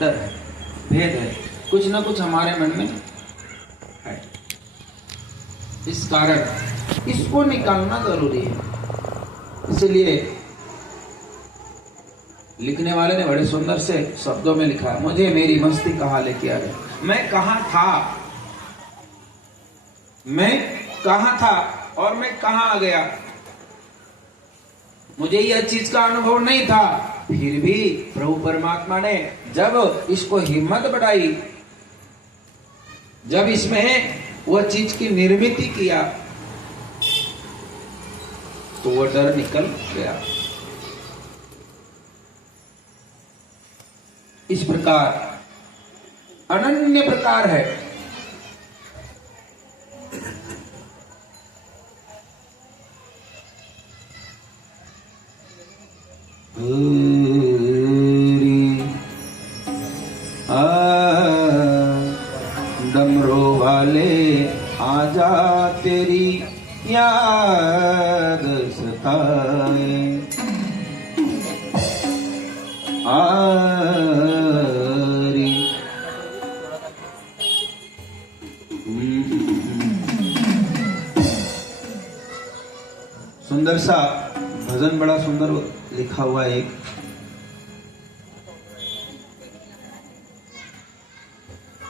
डर है, भेद है, कुछ ना कुछ हमारे मन में है। इस कारण इसको निकालना जरूरी है। इसलिए लिखने वाले ने बड़े सुंदर से शब्दों में लिखा है, मुझे मेरी मस्ती कहाँ लेके आ गया। मैं कहाँ था, मैं कहाँ था और मैं कहाँ आ गया। मुझे यह चीज का अनुभव नहीं था, फिर भी प्रभु परमात्मा ने जब इसको हिम्मत बढ़ाई, जब इसमें वह चीज की निर्मित किया, तो वह डर निकल गया। इस प्रकार अनन्य प्रकार है। डमरू वाले आजा तेरी याद सताए, सुंदर सा भजन, बड़ा सुंदर लिखा हुआ है एक।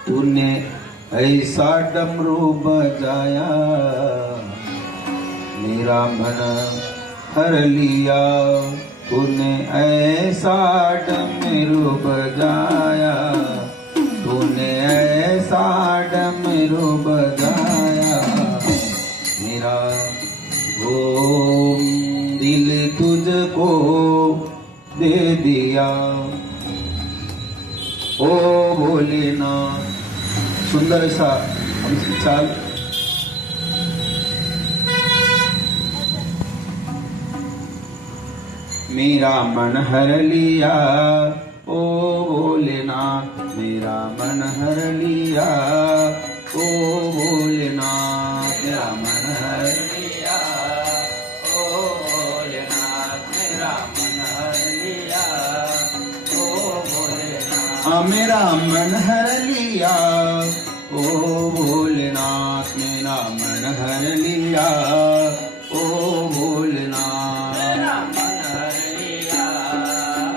तूने ऐसा डमरू बजाया, मेरा मन हर लिया। तूने ऐसा डमरू बजाया, तूने ऐसा डमरू बजाया, मेरा वो दिल तुझको दे दिया। ओ भोलेनाथ, सुंदर सा चाल। मेरा मन हर लिया, ओ भोलेनाथ, मेरा मन हर लिया। ओ भोलेनाथ, मेरा मन हर लिया। ओ भोलेनाथ, मेरा मन हर लिया। ओ भोलेनाथ, मेरा मन हर लिया। ओ भोलेनाथ, मेरा मन हर लिया। ओ भोलेनाथ, मेरा मन हर लिया।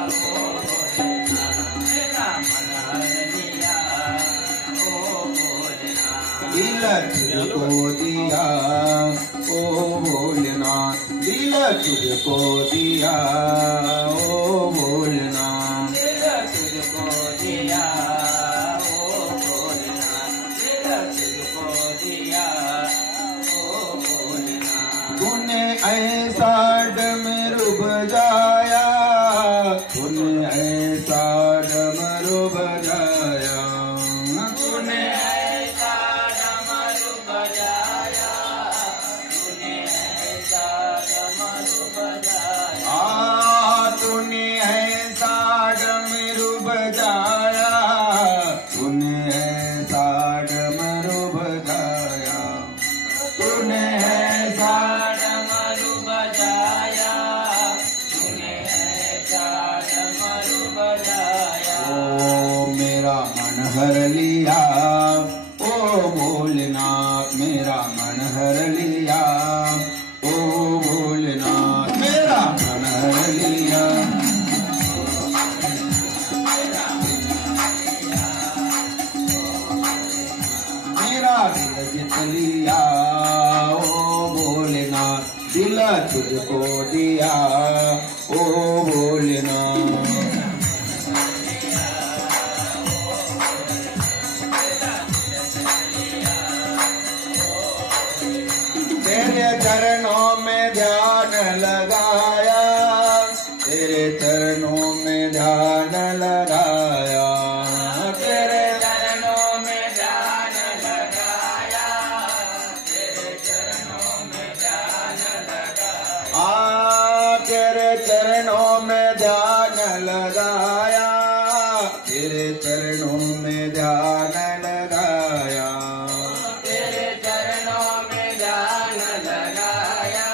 ओ भोलेनाथ, मेरा मन हर लिया। ओ भोलेनाथ, दिल तुझको दिया। ओ भोलेनाथ, दिल तुझको दिया। ओ भोलेनाथ, दिल तुझको दिया। ओ भोलेनाथ, दिल तुझको दिया। ओ भोलेनाथ, तूने ऐसा डमरू बजाया, तूने ऐसा डमरू बजाया, तूने ऐसा डमरू बजाया, तूने ऐसा डमरू बजाया। तूने ऐसा डमरू बजाया, तूने ऐसा डमरू बजाया, तूने ऐसा डमरू बजाया, तूने ऐसा डमरू बजाया। ओ मेरा मन हर लिया। ओ भोलेनाथ, मेरा मन हर लिया। ओ भोलेनाथ, मेरा मन हर लिया। मेरा दिल जित लिया। ओ भोलेनाथ, दिल तुझको दिया। ओ भोलेनाथ, तेरे चरणों में ध्यान लगाया, तेरे चरणों में ध्यान लगाया, तेरे चरणों में ध्यान लगाया, तेरे चरणों में ध्यान लगाया। तेरे चरणों में ध्यान लगाया, तेरे चरणों में ध्यान लगाया, तेरे चरणों में ध्यान लगाया,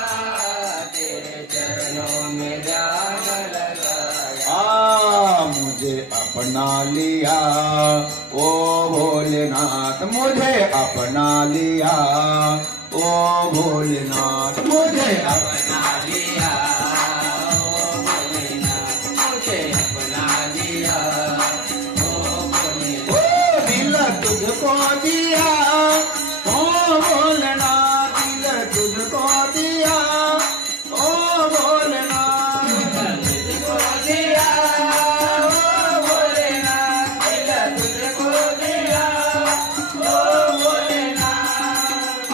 तेरे चरणों में ध्यान लगाया। मुझे अपना लिया, ओ भोलेनाथ मुझे अपना लिया, ओ भोलेनाथ मुझे अपना लिया, ओ भोलेनाथ मुझे अपना लिया, ओ भोलेनाथ दिल तुझको दिया, ओ भोलेनाथ दिल तुझको दिया, ओ भोलेनाथ तुझको दिया, ओ भोलेनाथ दिल तुझको दिया, ओ भोलेनाथ।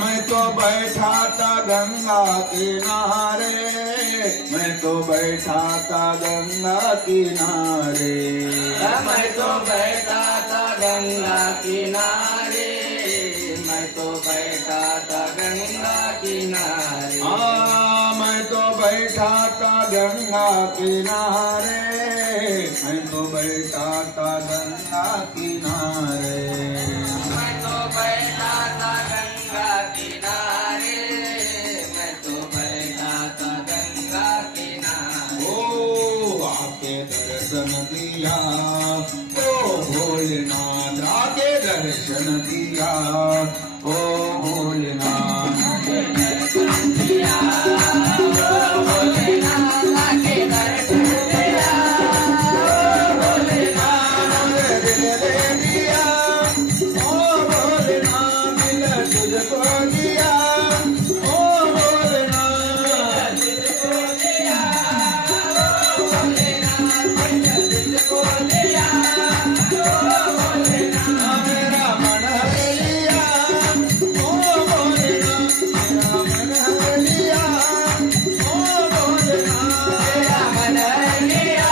मैं तो बैठा था गंगा किनारे, मैं तो बैठा था गंगा किनारे, मैं तो बैठा था गंगा किनारे, मैं तो बैठा था गंगा किनारे, मैं तो बैठा था गंगा किनारे, मैं तो बैठा था गंगा किनारे, मैं तो बैठा था गंगा किनारे, मैं तो बैठा था गंगा किनारे। ओ आके दर्शन दिया, ओ भोलेनाथ आके दर्शन दिया, ओ भोलेनाथ आके दर्शन दिया, ओ भोलेनाथ आके दर्शन दिया, ओ भोलेनाथ दिल दे दिया, ओ भोलेनाथ दिल तुझको दिया, ओ भोलेनाथ तुझको दिया, ओ भोलेनाथ दिल तुझको दिया, ओ भोलेनाथ मेरा मन हर लिया, ओ भोलेनाथ मेरा मन हर लिया, ओ भोलेनाथ मेरा मन हर लिया,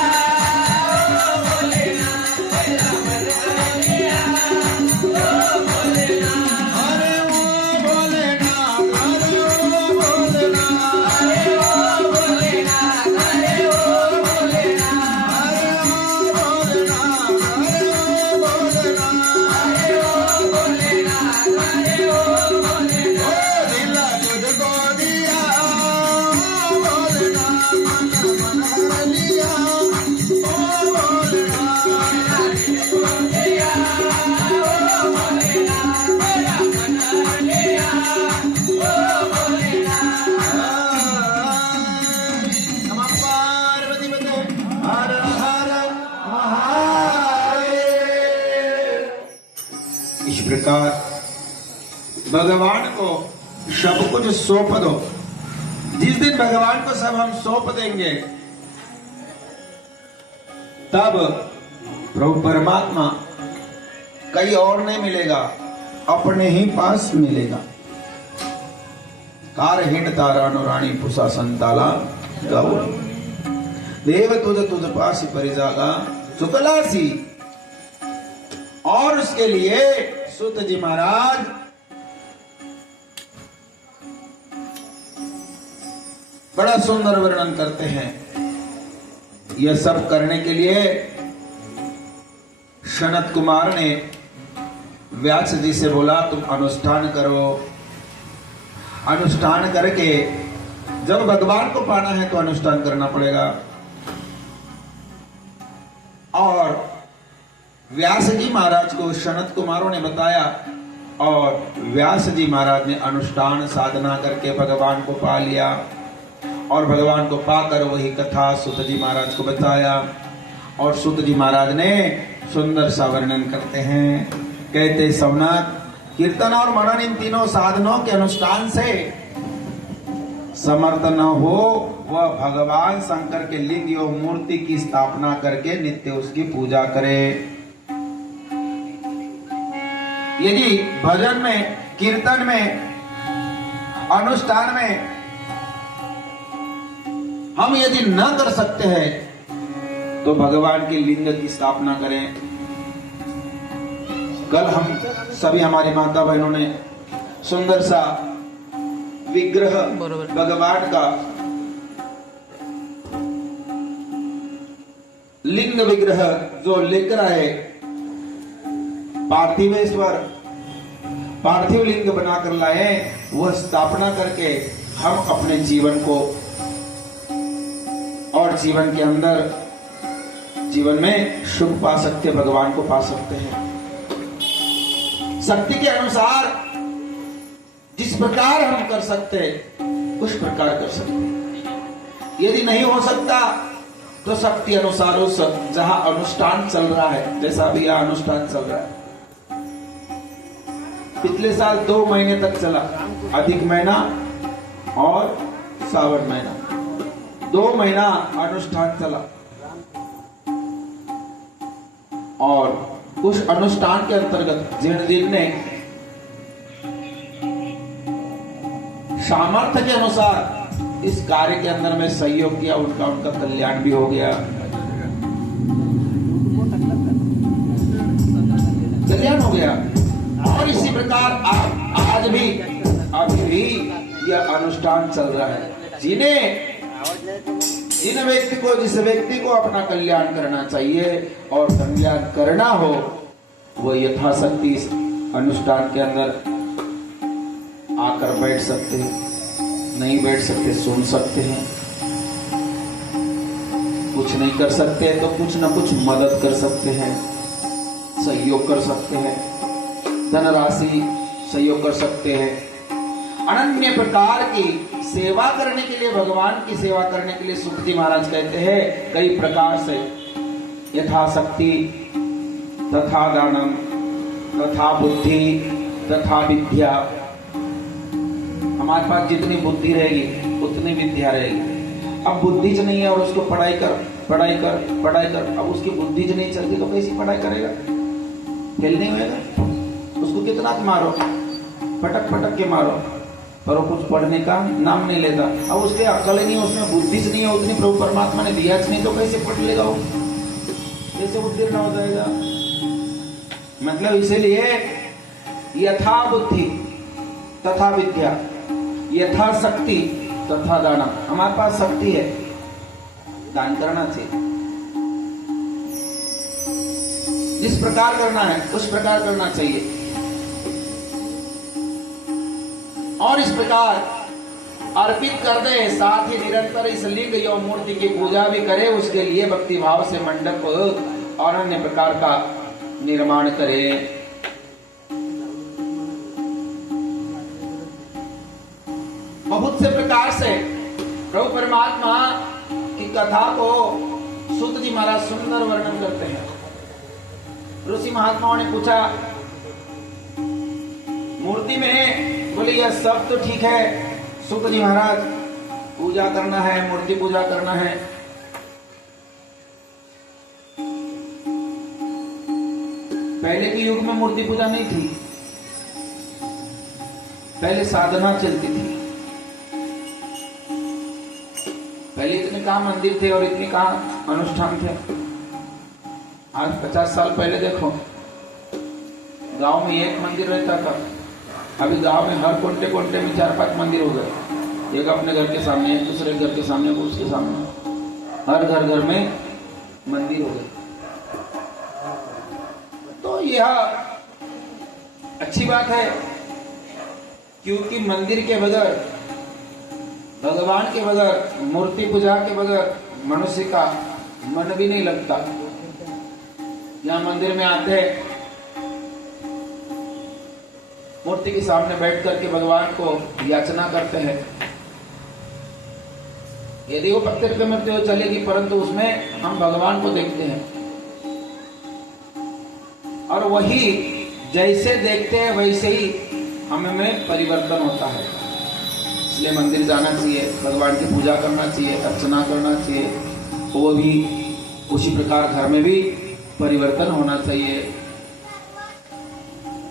ओ भोलेनाथ मेरा मन हर लिया, ओ भोलेनाथ अरे ओ भोलेनाथ, अरे ओ भोलेनाथ, अरे ओ भोलेनाथ, अरे ओ भोलेनाथ, अरे ओ भोलेनाथ, अरे ओ भोलेनाथ, अरे ओ भोलेनाथ, अरे ओ भोलेनाथ दिल तुझको दिया, ओ भोलेनाथ मन हर लिया, ओ भोलेनाथ तुझको दिया, ओ भोलेनाथ मेरा मन हर लिया, ओ भोलेनाथ। नमः पार्वती पते हर हर महादेव। इस प्रकार भगवान को सब कुछ सौंप दो। जिस दिन भगवान को सब हम सौंप देंगे, तब प्रभु परमात्मा कहीं और नहीं मिलेगा, अपने ही पास मिलेगा। कार हिंड तारा रानी पुषा संताला गौर देव तुझ पास परिजागा सुकलासी। और उसके लिए सुत जी महाराज बड़ा सुंदर वर्णन करते हैं। यह सब करने के लिए सनत कुमार ने व्यास जी से बोला, तुम अनुष्ठान करो। अनुष्ठान करके जब भगवान को पाना है तो अनुष्ठान करना पड़ेगा। और व्यास जी महाराज को सनत कुमारों ने बताया, और व्यास जी महाराज ने अनुष्ठान साधना करके भगवान को पा लिया। और भगवान को पाकर वही कथा सुत जी महाराज को बताया। और सुत जी महाराज ने सुंदर सा वर्णन करते हैं। कहते सोमनाथ, कीर्तन और मनन इन तीनों साधनों के अनुष्ठान से समर्थ न हो, वह भगवान शंकर के लिंग एवं मूर्ति की स्थापना करके नित्य उसकी पूजा करे। यदि भजन में, कीर्तन में, अनुष्ठान में हम यदि न कर सकते हैं तो भगवान के लिंग की स्थापना करें। कल हम सभी हमारी माता बहनों ने सुंदर सा विग्रह भगवान का लिंग विग्रह जो लेकर आए, पार्थिवेश्वर पार्थिव लिंग बनाकर लाए, वह स्थापना करके हम अपने जीवन को और जीवन के अंदर जीवन में सुख पा सकते, भगवान को पा सकते हैं। शक्ति के अनुसार जिस प्रकार हम कर सकते उस प्रकार कर सकते। यदि नहीं हो सकता तो शक्ति अनुसार उस जहां अनुष्ठान चल रहा है, जैसा अभी यह अनुष्ठान चल रहा है, पिछले साल 2 महीने तक चला, अधिक महीना और सावन महीना, 2 महीना अनुष्ठान चला। और उस अनुष्ठान के अंतर्गत जिन जिन ने सामर्थ्य के अनुसार इस कार्य के अंदर में सहयोग किया, उनका कल्याण भी हो गया, कल्याण हो गया। और इसी प्रकार आज भी अभी भी यह अनुष्ठान चल रहा है। जिस व्यक्ति को अपना कल्याण करना चाहिए और कल्याण करना हो, वो यथाशक्ति इस अनुष्ठान के अंदर आकर बैठ सकते हैं, नहीं बैठ सकते सुन सकते हैं, कुछ नहीं कर सकते तो कुछ न कुछ मदद कर सकते हैं, सहयोग कर सकते हैं, धनराशि सहयोग कर सकते हैं। अनन्य प्रकार की सेवा करने के लिए, भगवान की सेवा करने के लिए सुख जी महाराज कहते हैं कई प्रकार से, यथाशक्ति तथा दानम तथा बुद्धि तथा विद्या। हमारे पास जितनी बुद्धि रहेगी उतनी विद्या रहेगी। अब बुद्धि नहीं है और उसको पढ़ाई कर, अब उसकी बुद्धि नहीं चलती तो कैसी पढ़ाई करेगा, फेल नहीं होगा। उसको कितना मारो, पटक के मारो, पर वो कुछ पढ़ने का नाम नहीं लेता। अब उसके अकल नहीं है, उसमें बुद्धि नहीं है उतनी, प्रभु परमात्मा ने दिया नहीं तो कैसे पढ़ लेगा वो, कैसे उत्तीर्ण हो जाएगा। मतलब इसीलिए यथा बुद्धि तथा विद्या, यथा शक्ति तथा दान। हमारे पास शक्ति है, दान करना चाहिए, जिस प्रकार करना है उस प्रकार करना चाहिए। और इस प्रकार अर्पित कर दे, साथ ही निरंतर इस लिंग या मूर्ति की पूजा भी करे। उसके लिए भक्ति भाव से मंडप और अन्य प्रकार का निर्माण करे। बहुत से प्रकार से प्रभु परमात्मा की कथा को सूत जी महाराज सुंदर वर्णन करते हैं। ऋषि महात्माओं ने पूछा मूर्ति में, बोले यह सब तो ठीक है सूत जी महाराज, पूजा करना है, मूर्ति पूजा करना है, पहले के युग में मूर्ति पूजा नहीं थी, पहले साधना चलती थी। पहले इतने कहाँ मंदिर थे और इतने कहाँ अनुष्ठान थे। आज 50 साल पहले देखो, गांव में एक मंदिर रहता था, अभी गांव में हर कोंटे कोंटे में 4-5 मंदिर हो गए। एक अपने घर के सामने, एक दूसरे घर के सामने, उसके सामने, हर घर में मंदिर हो गए। तो यह अच्छी बात है, क्योंकि मंदिर के बगैर, भगवान के बगैर, मूर्ति पूजा के बगैर मनुष्य का मन भी नहीं लगता। यहाँ मंदिर में आते हैं, मूर्ति के सामने बैठ करके भगवान को याचना करते हैं। यदि वो पत्थर पे मूर्ति हो चलेगी, परंतु उसमें हम भगवान को देखते हैं और वही जैसे देखते हैं वैसे ही हमें परिवर्तन होता है। इसलिए मंदिर जाना चाहिए, भगवान की पूजा करना चाहिए, अर्चना करना चाहिए। वो भी उसी प्रकार घर में भी परिवर्तन होना चाहिए।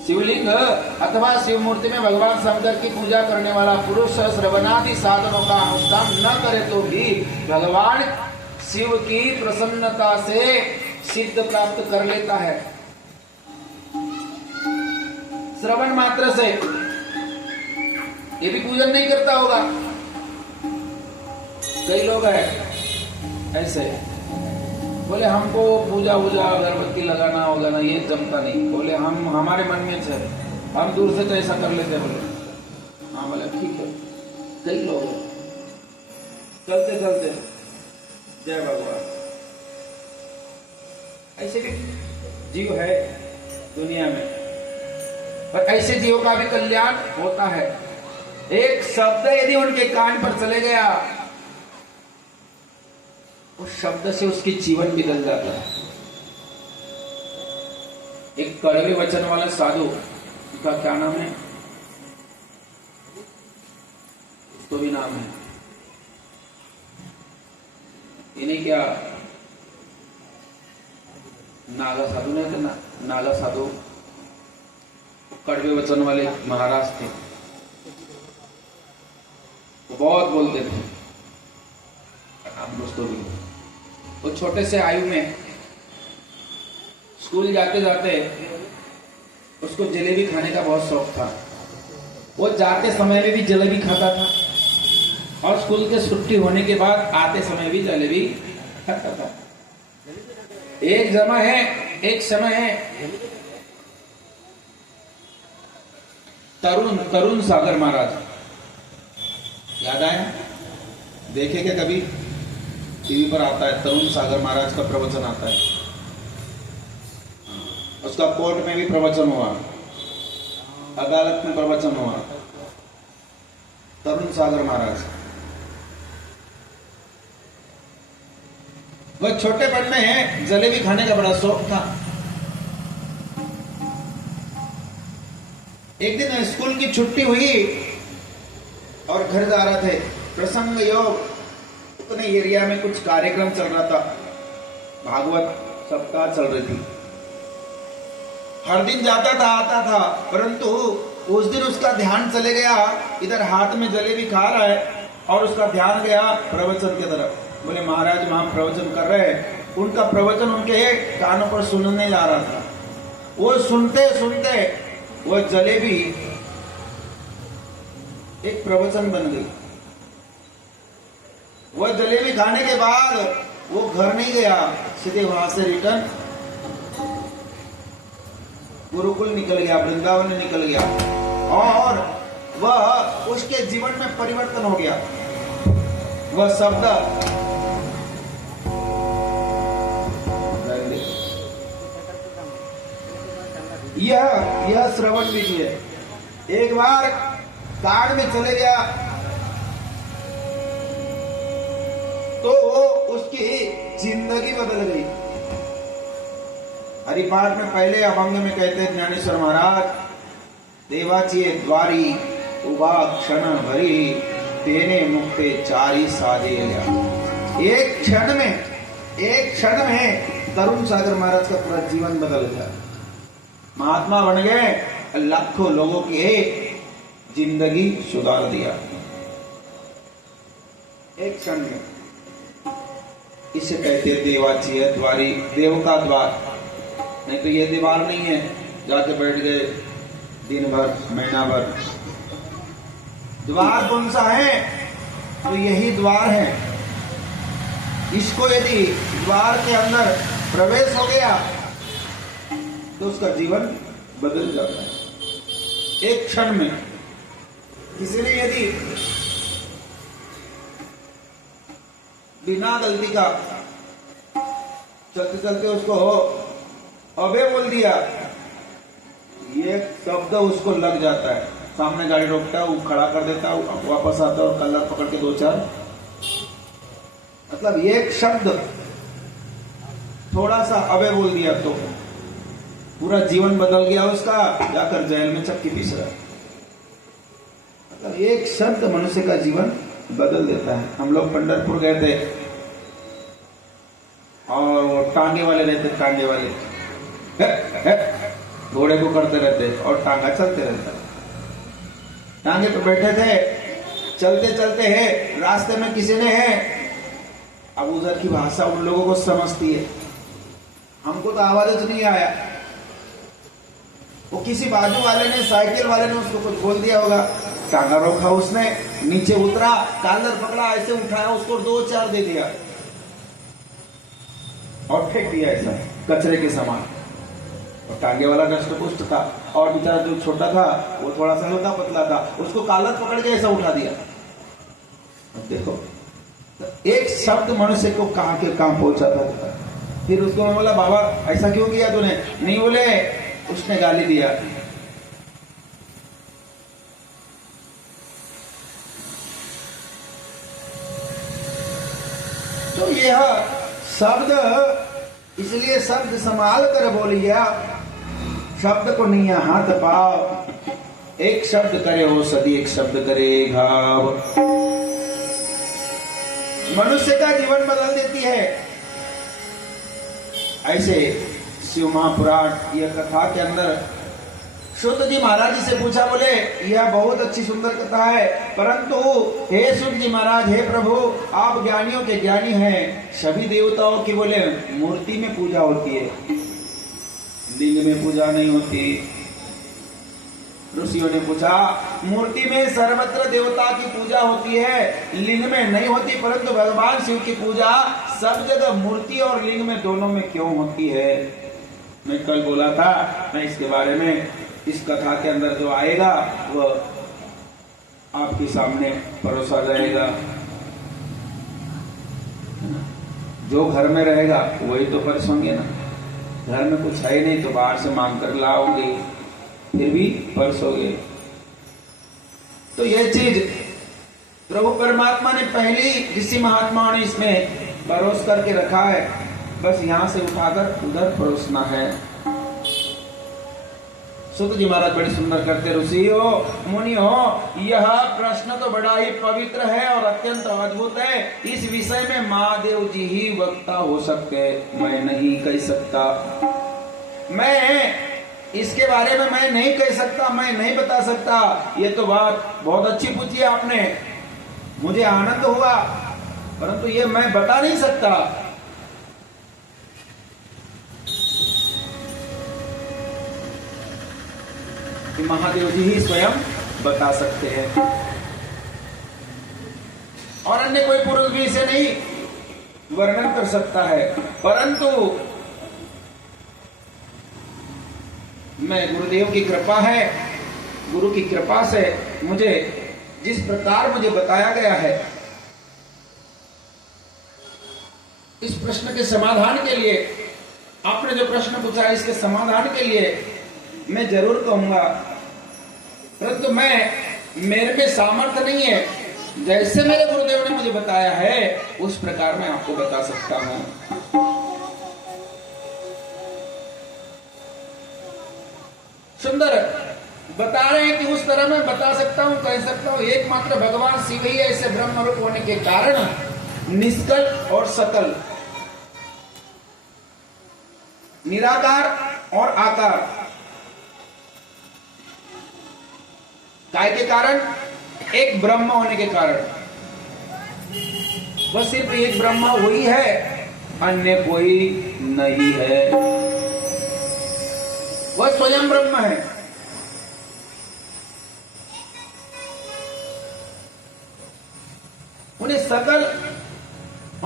शिवलिंग अथवा शिव मूर्ति में भगवान शंकर की पूजा करने वाला पुरुष श्रवणादि साधनों का अनुष्ठान न करे तो भी भगवान शिव की प्रसन्नता से सिद्ध प्राप्त कर लेता है। श्रवण मात्र से, ये भी पूजन नहीं करता होगा। कई लोग हैं ऐसे, बोले हमको पूजा अगरबत्ती लगाना होगा ना, ये जमता नहीं। बोले हम, हमारे मन में है, हम दूर से तो ऐसा कर लेते। बोले हाँ, बोले ठीक है। कई लोग चलते चलते जय भगवान, ऐसे भी जीव है दुनिया में, और ऐसे जीवों का भी कल्याण होता है। एक शब्द यदि उनके कान पर चले गया, उस शब्द से उसकी जीवन बदल जाता है। एक कड़वे वचन वाला साधु, उसका क्या नाम है, उसको भी नाम है, इन्हें क्या नागा साधु ने थे ना, नागा साधु कड़वे वचन वाले महाराज थे, वो बहुत बोलते थे। हम दोस्तों भी, वो छोटे से आयु में स्कूल जाते जाते उसको जलेबी खाने का बहुत शौक था। वो जाते समय में भी जलेबी खाता था, और स्कूल के छुट्टी होने के बाद आते समय भी जलेबी खाता था। एक समय है तरुण सागर महाराज, याद आया? देखे क्या कभी? टीवी पर आता है, तरुण सागर महाराज का प्रवचन आता है। उसका कोर्ट में भी प्रवचन हुआ, अदालत में प्रवचन हुआ। तरुण सागर महाराज, वह छोटेपन में जलेबी खाने का बड़ा शौक था। एक दिन स्कूल की छुट्टी हुई और घर जा रहे थे, प्रसंग योग उतने एरिया में कुछ कार्यक्रम चल रहा था, भागवत सप्ताह चल रही थी। हर दिन जाता था, आता था, परंतु उस दिन उसका ध्यान चले गया, इधर हाथ में जलेबी खा रहा है और उसका ध्यान गया प्रवचन की तरफ। बोले महाराज वहां प्रवचन कर रहे हैं, उनका प्रवचन उनके कानों पर सुनने जा रहा था। वो सुनते सुनते वो जलेबी एक प्रवचन बन गई। वह जलेबी खाने के बाद वो घर नहीं गया, सीधे वहां से रिटर्न गुरुकुल निकल गया, वृंदावन निकल गया, और वह उसके जीवन में परिवर्तन हो गया। वह शब्द यह श्रवण विधि है। एक बार कान में चले गया तो उसकी जिंदगी बदल गई। हरिपाठ में पहले अभंग में कहते हैं ज्ञानेश्वर महाराज, देवाची द्वारी उभा क्षण भरी तेने मुक्ते चारी साधे लिया। एक क्षण में तरुण सागर महाराज का पूरा जीवन बदल गया। महात्मा बन गए, लाखों लोगों की जिंदगी सुधार दिया एक क्षण में। इसे कहते हैं देवाची है द्वारी, देव का द्वार। नहीं तो ये दीवार नहीं है, जाके बैठ गए दिन भर महीना भर। द्वार कौन सा है? तो यही द्वार है। इसको यदि द्वार के अंदर प्रवेश हो गया तो उसका जीवन बदल जाता है एक क्षण में। किसी ने यदि बिना गलती का चलते चलते उसको अबे बोल दिया, ये शब्द उसको लग जाता है। सामने गाड़ी रोकता है, वो खड़ा कर देता है, वापस आता है और कलर पकड़ के 2-4, मतलब एक शब्द थोड़ा सा अबे बोल दिया तो पूरा जीवन बदल गया उसका, जाकर जेल में चक्की पीस रहा है। मतलब एक शब्द मनुष्य का जीवन बदल देता है। हम लोग पंढरपुर गए थे और वो टांगे वाले रहते, टांगे वाले घोड़े को करते रहते और टांगा चलते रहता। टांगे पे बैठे थे, चलते चलते है, रास्ते में किसी ने है, अब उधर की भाषा उन लोगों को समझती है, हमको तो आवाज नहीं आया। वो किसी बाजू वाले ने, साइकिल वाले ने उसको कुछ बोल दिया होगा, टांगा रोका उसने, नीचे उतरा, कॉलर पकड़ा, ऐसे उठाया, उसको 2-4 दे दिया और फेंक दिया ऐसा कचरे के समान। और टांगे वाला दष्ट पुष्ट था और बेचारा जो छोटा था वो थोड़ा सा हल्का पतला था, उसको कॉलर पकड़ के ऐसा उठा दिया। देखो एक शब्द मनुष्य को कहां के कहां पहुंचाता था। फिर उसको मैं बोला बाबा ऐसा क्यों किया तूने? नहीं बोले उसने गाली दिया। तो यह शब्द, इसलिए शब्द संभाल कर बोलिया, शब्द को नहीं हाथ पाओ। एक शब्द करे हो सदी, एक शब्द करे घाव। मनुष्य का जीवन बदल देती है। ऐसे शिव महापुराण यह कथा के अंदर शुद्ध जी महाराज जी से पूछा, बोले यह बहुत अच्छी सुंदर कथा है, परंतु हे शुद्ध जी महाराज, हे प्रभु आप ज्ञानियों के ज्ञानी हैं, सभी देवताओं की बोले मूर्ति में पूजा होती है, लिंग में पूजा नहीं होती। ऋषियों ने पूछा मूर्ति में सर्वत्र देवता की पूजा होती है, लिंग में नहीं होती, परंतु भगवान शिव की पूजा सब जगह मूर्ति और लिंग में दोनों में क्यों होती है? मैं कल बोला था, मैं इसके बारे में इस कथा के अंदर जो आएगा वह आपके सामने परोसा जाएगा। जो घर में रहेगा वही तो परसोंगे ना, घर में कुछ है नहीं तो बाहर से मांग कर लाओगे, फिर भी परसोगे। तो यह चीज प्रभु परमात्मा ने पहली ऋषि महात्मा ने इसमें परोस करके रखा है, बस यहां से उठाकर उधर परोसना है। सुत जी महाराज बड़ी सुंदर करते, ऋषि हो मुनि हो, यह प्रश्न तो बड़ा ही पवित्र है और अत्यंत अद्भुत है। इस विषय में महादेव जी ही वक्ता हो सकते, मैं नहीं कह सकता। मैं इसके बारे में मैं नहीं कह सकता, मैं नहीं बता सकता। ये तो बात बहुत अच्छी पूछी है आपने, मुझे आनंद हुआ, परंतु ये मैं बता नहीं सकता। कि महादेव जी ही स्वयं बता सकते हैं और अन्य कोई पुरुष भी इसे नहीं वर्णन कर सकता है। परंतु मैं गुरुदेव की कृपा है, गुरु की कृपा से मुझे जिस प्रकार मुझे बताया गया है, इस प्रश्न के समाधान के लिए, आपने जो प्रश्न पूछा इसके समाधान के लिए मैं जरूर कहूंगा, परंतु मेरे में सामर्थ्य नहीं है। जैसे मेरे गुरुदेव ने मुझे बताया है उस प्रकार मैं आपको बता सकता हूं। सुंदर बता रहे हैं कि उस तरह मैं बता सकता हूं, कह सकता हूं। एकमात्र भगवान शिव ही ऐसे ब्रह्म रूप होने के कारण निष्कल और सकल, निराकार और आकार, काय के कारण? एक ब्रह्म होने के कारण। वह सिर्फ एक ब्रह्म वही है, अन्य कोई नहीं है। वह स्वयं ब्रह्म है। उन्हें सकल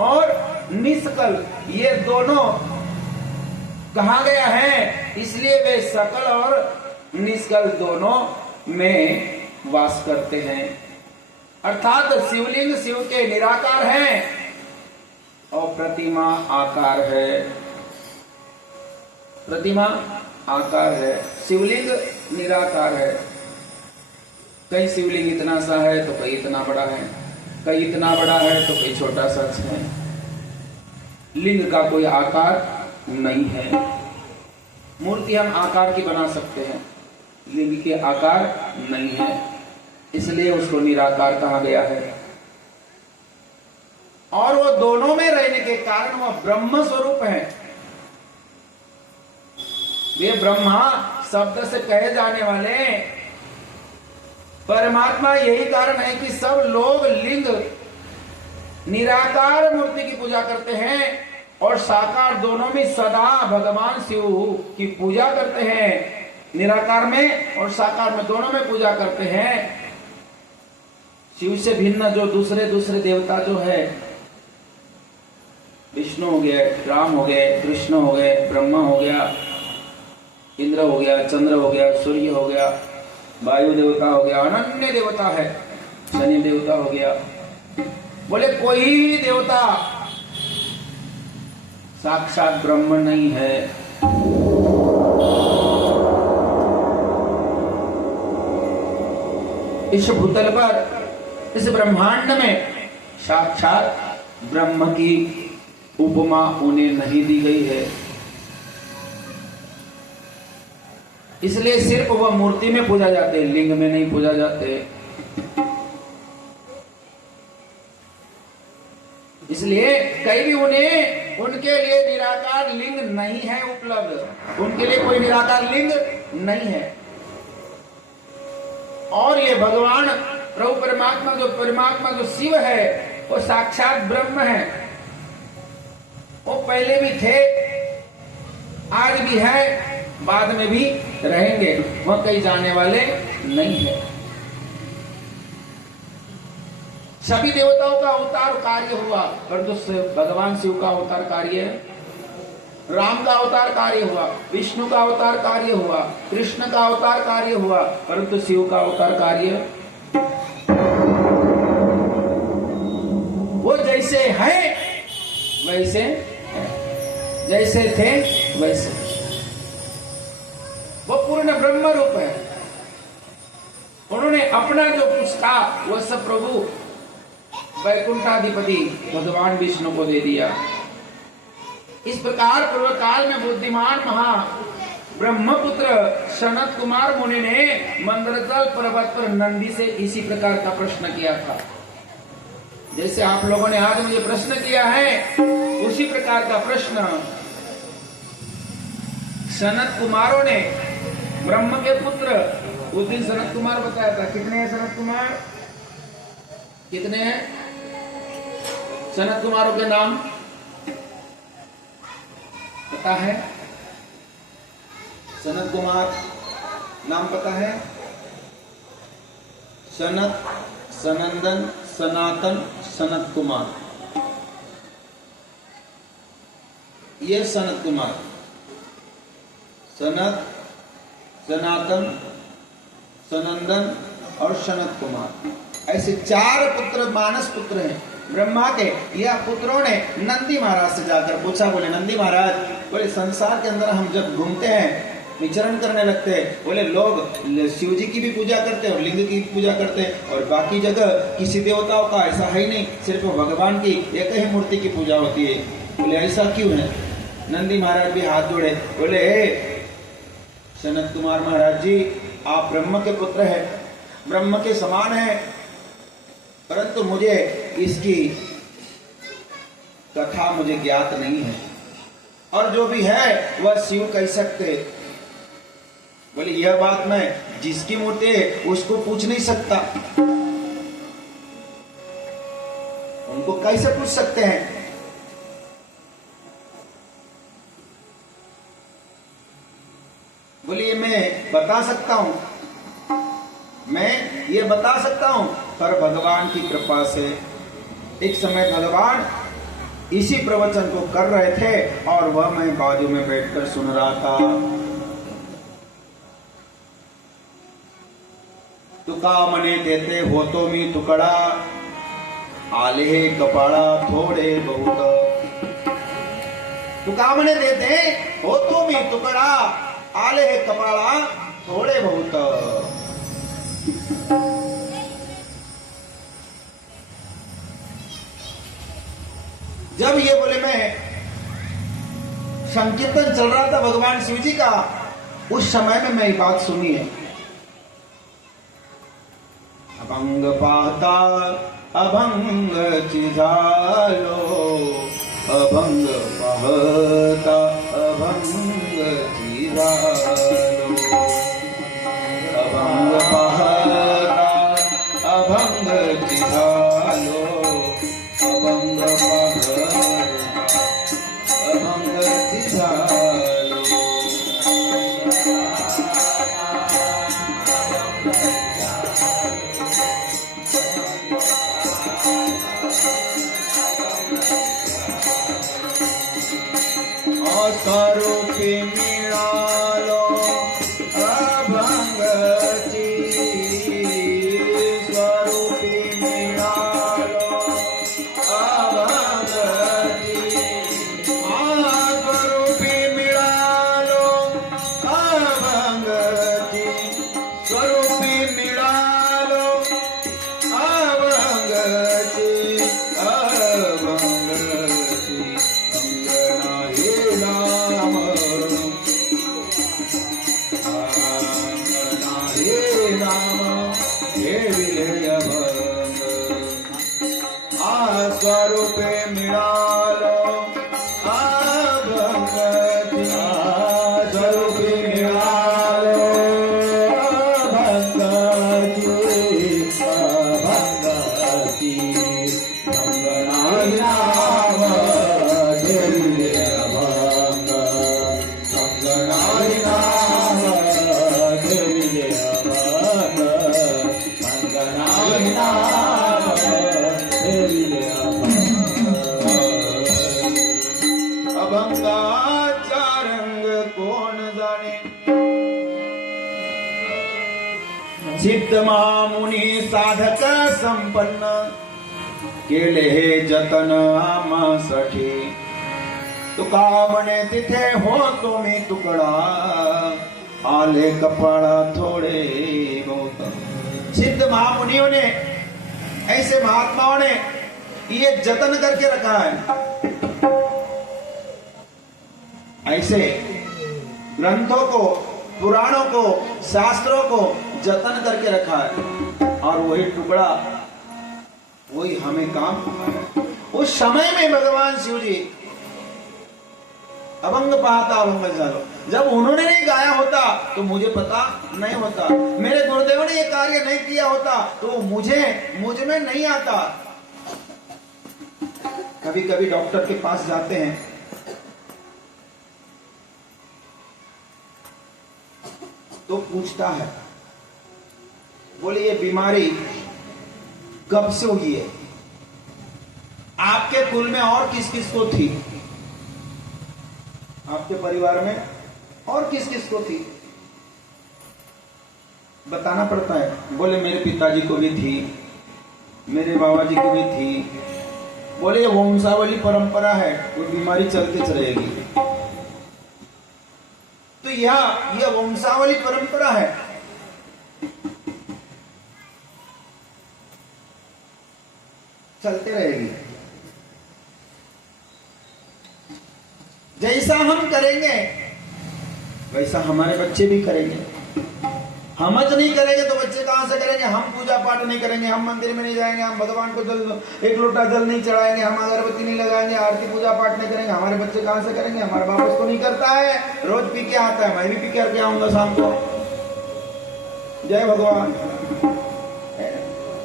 और निष्कल ये दोनों कहा गया है, इसलिए वे सकल और निष्कल दोनों में वास करते हैं। अर्थात शिवलिंग शिव के निराकार हैं और प्रतिमा आकार है। प्रतिमा आकार है, शिवलिंग निराकार है। कई शिवलिंग इतना सा है तो कई इतना बड़ा है, कई इतना बड़ा है तो कई छोटा सा है। लिंग का कोई आकार नहीं है। मूर्ति हम आकार की बना सकते हैं, लिंग के आकार नहीं है, इसलिए उसको निराकार कहा गया है। और वो दोनों में रहने के कारण वह ब्रह्म स्वरूप है। वे ब्रह्मा शब्द से कहे जाने वाले परमात्मा, यही कारण है कि सब लोग लिंग निराकार मूर्ति की पूजा करते हैं और साकार दोनों में सदा भगवान शिव की पूजा करते हैं। निराकार में और साकार में दोनों में पूजा करते हैं। शिव से भिन्न जो दूसरे देवता जो है, विष्णु हो गए, राम हो गए, कृष्ण हो गए, ब्रह्मा हो गया, इंद्र हो गया, चंद्र हो गया, सूर्य हो गया, वायु देवता हो गया, अनन्य देवता है, शनि देवता हो गया। बोले कोई देवता साक्षात ब्रह्म नहीं है। इस भूतल पर, इस ब्रह्मांड में साक्षात ब्रह्म की उपमा उन्हें नहीं दी गई है। इसलिए सिर्फ वह मूर्ति में पूजा जाते, लिंग में नहीं पूजा जाते। इसलिए कहीं भी उन्हें, उनके लिए निराकार लिंग नहीं है उपलब्ध, उनके लिए कोई निराकार लिंग नहीं है। और ये भगवान प्रभु परमात्मा जो शिव है, वो साक्षात ब्रह्म है। वो पहले भी थे, आज भी है, बाद में भी रहेंगे। वह कहीं जाने वाले नहीं है। सभी देवताओं का अवतार कार्य हुआ, परंतु भगवान शिव का अवतार कार्य, राम का अवतार कार्य हुआ, विष्णु का अवतार कार्य हुआ, कृष्ण का अवतार कार्य हुआ, परंतु शिव का अवतार कार्य वो जैसे है वैसे है, जैसे थे वैसे। वो पूर्ण ब्रह्म रूप है। उन्होंने अपना जो कुछ था वह सब प्रभु वैकुंठाधिपति भगवान विष्णु को दे दिया। इस प्रकार पूर्व काल में बुद्धिमान महा ब्रह्मपुत्र सनत कुमार मुनि ने मंदरजल पर्वत पर नंदी से इसी प्रकार का प्रश्न किया था। जैसे आप लोगों ने आज मुझे प्रश्न किया है, उसी प्रकार का प्रश्न सनत कुमारों ने ब्रह्म के पुत्र, उस दिन सनत कुमार बताया था। कितने हैं सनत कुमार? कितने हैं सनत कुमारों के नाम पता है? सनत कुमार नाम पता है? सनत, सनंदन, सनातन, सनत कुमार। ये सनत कुमार, सनत, सनातन, सनंदन और सनत कुमार, ऐसे 4 पुत्र मानस पुत्र हैं ब्रह्मा के। यह पुत्रों ने नंदी महाराज से जाकर पूछा, बोले नंदी महाराज, बोले संसार के अंदर हम जब घूमते हैं, विचरण करने लगते हैं, बोले लोग शिव जी की भी पूजा करते हैं और लिंग की पूजा करते हैं, और बाकी जगह किसी देवताओं का ऐसा है ही नहीं, सिर्फ भगवान की एक ही मूर्ति की पूजा होती है। बोले ऐसा क्यों है? नंदी महाराज भी हाथ जोड़े, बोले सनत कुमार महाराज जी, आप ब्रह्म के पुत्र हैं, ब्रह्म के समान हैं, परंतु मुझे इसकी कथा मुझे ज्ञात नहीं है, और जो भी है वह शिव कह सकते। बोले यह बात मैं जिसकी मूर्ति है उसको पूछ नहीं सकता, उनको कैसे पूछ सकते हैं? बोलिए मैं बता सकता हूं, मैं ये बता सकता हूं, पर भगवान की कृपा से एक समय भगवान इसी प्रवचन को कर रहे थे और वह मैं बाजू में बैठकर सुन रहा था। तुका मने देते हो तो मी तुकड़ा, आले कपाड़ा थोड़े बहुत। तुका मने देते हो तो मी तुकड़ा, आले कपाड़ा थोड़े बहुत। जब ये बोले, मैं संकीर्तन चल रहा था भगवान शिव जी का, उस समय में मैं ये बात सुनी है। अभंग पाता अभंग चिजालो, अभंग पाता अभंग चिजालो, अभंग पाता अभंग चिजालो, अभंग पाता अभंग चिजालो। स्वरूपी मिळालो अभंग स्वरूपी मिळालो अभंग जाने। सिद्ध महामुनि साधक संपन्न केले जतन आमा साठी। तुका म्हणे तिथे हो तुम्ही तुकडा आले कपाळा थोड़े बहुत। सिद्ध महामुनियों ने, ऐसे महात्माओं ने ये जतन करके रखा है। ऐसे ग्रंथों को, पुराणों को, शास्त्रों को जतन करके रखा है और वही टुकड़ा वही हमें काम। उस समय में भगवान शिव जी अभंग पाता अभंग झालो। जब उन्होंने नहीं गाया होता तो मुझे पता नहीं होता, मेरे गुरुदेव ने ये कार्य नहीं किया होता तो मुझ में नहीं आता। कभी कभी डॉक्टर के पास जाते हैं तो पूछता है, बोले ये बीमारी कब से हुई है? आपके कुल में और किस किस को थी? आपके परिवार में और किस किस को थी? बताना पड़ता है। बोले मेरे पिताजी को भी थी, मेरे बाबा जी को भी थी। बोले ये वंशावली परंपरा है, वो बीमारी चलते चलेगी। तो यह वंशावली परंपरा है। चलते रहेगी। जैसा हम करेंगे वैसा हमारे बच्चे भी करेंगे। हम नहीं करेंगे तो बच्चे कहां से करेंगे? हम पूजा पाठ नहीं करेंगे, हम मंदिर में नहीं जाएंगे, हम भगवान को एक लोटा जल नहीं चढ़ाएंगे, हम अगरबत्ती नहीं लगाएंगे, आरती पूजा पाठ नहीं करेंगे, हमारे बच्चे कहां से करेंगे? हमारा बाप उसको नहीं करता है, रोज पी के आता है, मैं भी पी के करके आऊंगा शाम को। जय भगवान।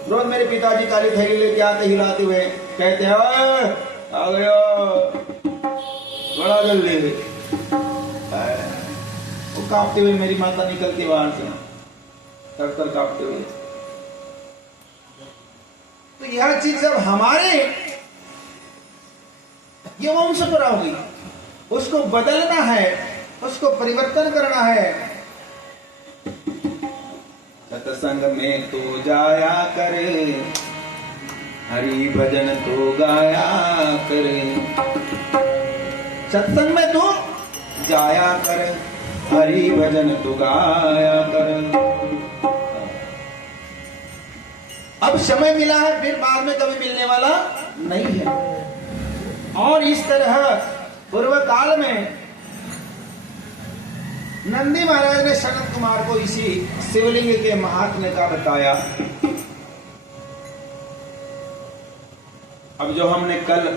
रोज मेरे पिताजी काली थैली लेके आते हिलाते हुए कहते हैं आ गया बड़ा जल्दी। वो कांपते हुए मेरी माता निकल के बाहर से तर कांपते हुए। तो यह चीज जब हमारे ये वंश पर हो गई, उसको बदलना है, उसको परिवर्तन करना है। सत्संग में तो जाया करे, हरि भजन तो गाया करे। सत्संग में तो जाया कर, हरि भजन तो गाया कर। अब समय मिला है, फिर बाद में कभी मिलने वाला नहीं है। और इस तरह पूर्व काल में नंदी महाराज ने सनत कुमार को इसी शिवलिंग के महात्म्य का बताया। अब जो हमने कल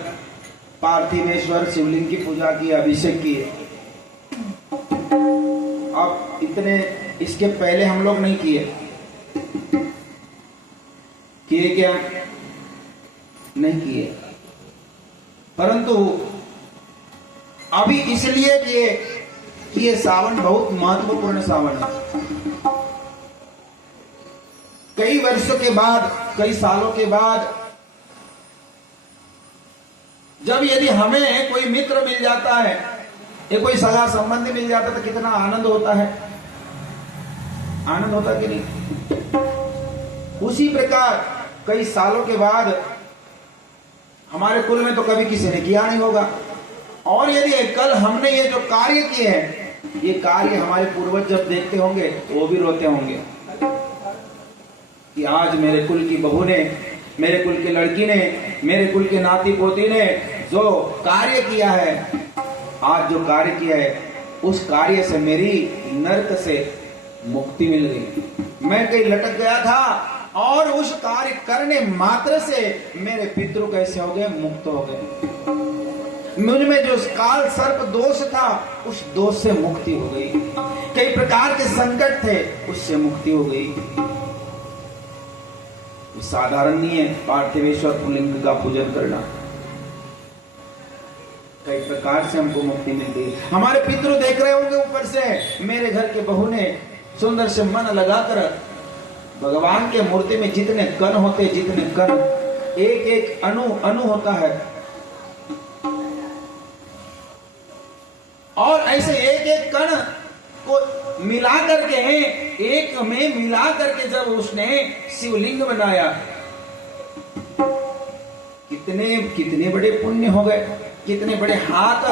पार्थिवेश्वर शिवलिंग की पूजा की, अभिषेक किए, अब इतने इसके पहले हम लोग नहीं किए क्या? नहीं किए, परंतु अभी इसलिए किए कि ये सावन बहुत महत्वपूर्ण सावन है। कई वर्षों के बाद, कई सालों के बाद जब यदि हमें कोई मित्र मिल जाता है, या कोई सगा संबंधी मिल जाता है तो कितना आनंद होता है। आनंद होता कि नहीं? उसी प्रकार कई सालों के बाद हमारे कुल में तो कभी किसी ने किया नहीं होगा, और यदि कल हमने ये जो कार्य किए हैं, ये कार्य हमारे पूर्वज जब देखते होंगे तो वो भी रोते होंगे कि आज मेरे कुल की बहू ने, मेरे कुल की लड़की ने, मेरे कुल के नाती पोती ने जो कार्य किया है, आज जो कार्य किया है, उस कार्य से मेरी नरक से मुक्ति मिल गई। मैं कहीं लटक गया था और उस कार्य करने मात्र से मेरे पितृ कैसे हो गए? मुक्त हो गए। मुझ में जो काल सर्प दोष था, उस दोष से मुक्ति हो गई। कई प्रकार के संकट थे, उससे मुक्ति हो गई। साधारण नहीं है पार्थिवेश्वर पुलिंग का पूजन करना। कई प्रकार से हमको मुक्ति मिलती है। हमारे पितृ देख रहे होंगे ऊपर से, मेरे घर के बहू ने सुंदर से मन लगाकर भगवान के मूर्ति में जितने कण होते, जितने कण, एक एक अणु अणु होता है, और ऐसे एक एक कण को मिला करके, एक में मिला करके जब उसने शिवलिंग बनाया, कितने कितने बड़े पुण्य हो गए, कितने बड़े हाथ,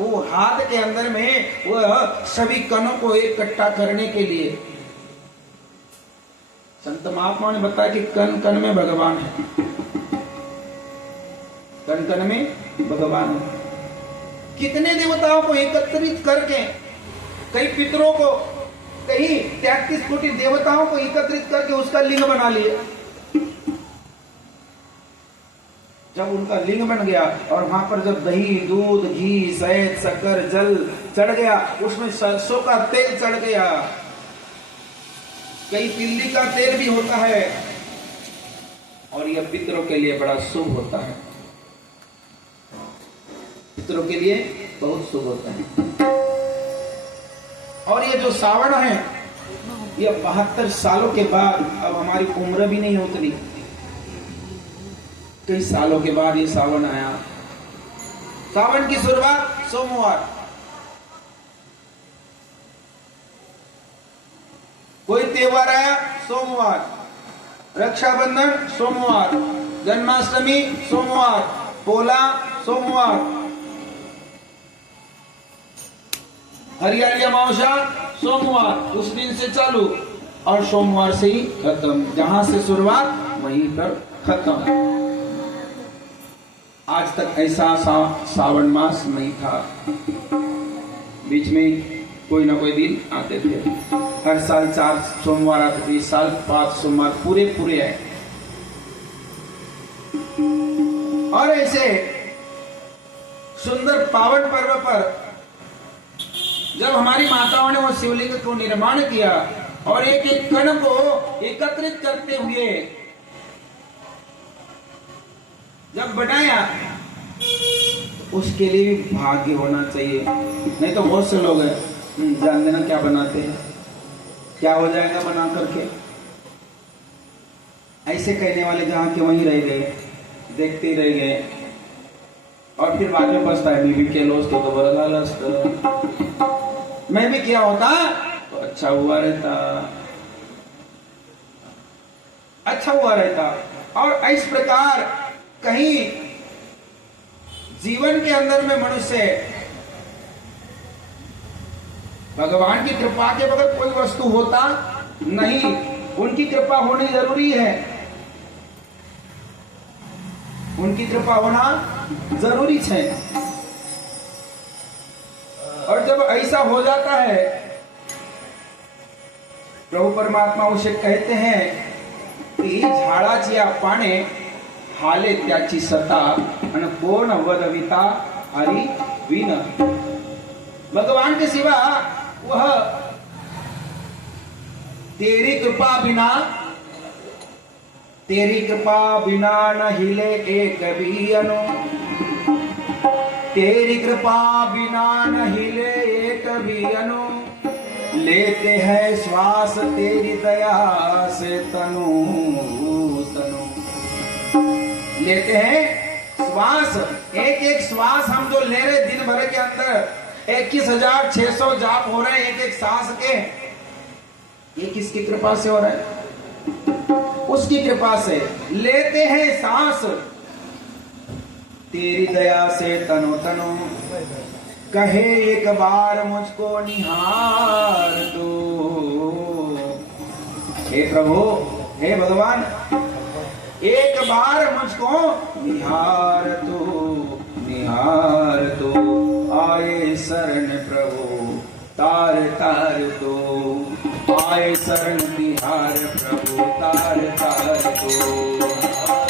वो हाथ के अंदर में वो सभी कणों को इकट्ठा करने के लिए संत महात्मा ने बताया कि कण कण में भगवान है, कण कण में भगवान है। कितने देवताओं को एकत्रित करके, कई पितरों को, कई 33 कोटि देवताओं को एकत्रित करके उसका लिंग बना लिया। जब उनका लिंग बन गया और वहां पर जब दही, दूध, घी, शहद, शक्कर, जल चढ़ गया, उसमें सरसों का तेल चढ़ गया, कई तिल्ली का तेल भी होता है, और यह पितरों के लिए बड़ा शुभ होता है, पितरों के लिए बहुत शुभ होता है। और ये जो सावन है, ये 72 सालों के बाद, अब हमारी उम्र भी नहीं उतनी, कई सालों के बाद ये सावन आया। सावन की शुरुआत सोमवार, कोई त्योहार आया सोमवार, रक्षाबंधन सोमवार, जन्माष्टमी सोमवार, पोला सोमवार, हरियाली अमावस्या सोमवार, उस दिन से चालू और सोमवार से ही खत्म, जहां से शुरुआत वहीं पर खत्म। आज तक ऐसा सावन मास नहीं था, बीच में कोई ना कोई दिन आते थे, हर साल 4 सोमवार आते थे, इस साल 5 सोमवार पूरे पूरे है। और ऐसे सुंदर पावन पर्व पर जब हमारी माताओं ने वो शिवलिंग को निर्माण किया और एक एक कण को एकत्रित करते हुए जब बनाया, उसके लिए भी भाग्य होना चाहिए। नहीं तो बहुत से लोग हैं, जान देना क्या बनाते हैं, क्या हो जाएगा बना करके, ऐसे कहने वाले जहां के वहीं रह गए, देखते रह गए, और फिर बाद में पछता है, बीबी के लोस्त तो बड़ा लालच, मैं भी किया होता तो अच्छा हुआ रहता, अच्छा हुआ रहता। और इस प्रकार कहीं जीवन के अंदर में मनुष्य भगवान की कृपा के बगैर कोई वस्तु होता नहीं, उनकी कृपा होनी जरूरी है, उनकी कृपा होना जरूरी है। और जब ऐसा हो जाता है, प्रभु परमात्मा उसे कहते हैं की झाडाची पाने हाले त्याची सता आणि कोण वदविता हरि विन। भगवान के सिवा वह तेरी कृपा बिना न हिले एक भी अनु, तेरी कृपा बिना न हिले एक भी अनु, लेते हैं श्वास तेरी दया से तनु तनु। लेते हैं श्वास, एक एक श्वास हम जो ले रहे दिन भर के अंदर 21,600 जाप हो रहे हैं एक एक सांस के, ये किसकी कृपा से हो रहा है? उसकी कृपा से लेते हैं सांस, तेरी दया से तनो तनो, कहे एक बार मुझको निहार दो। हे प्रभु, हे भगवान, एक बार मुझको निहार दो, आए शरण प्रभु तार तार दो, आए शरण तिहार प्रभु तार तार दो,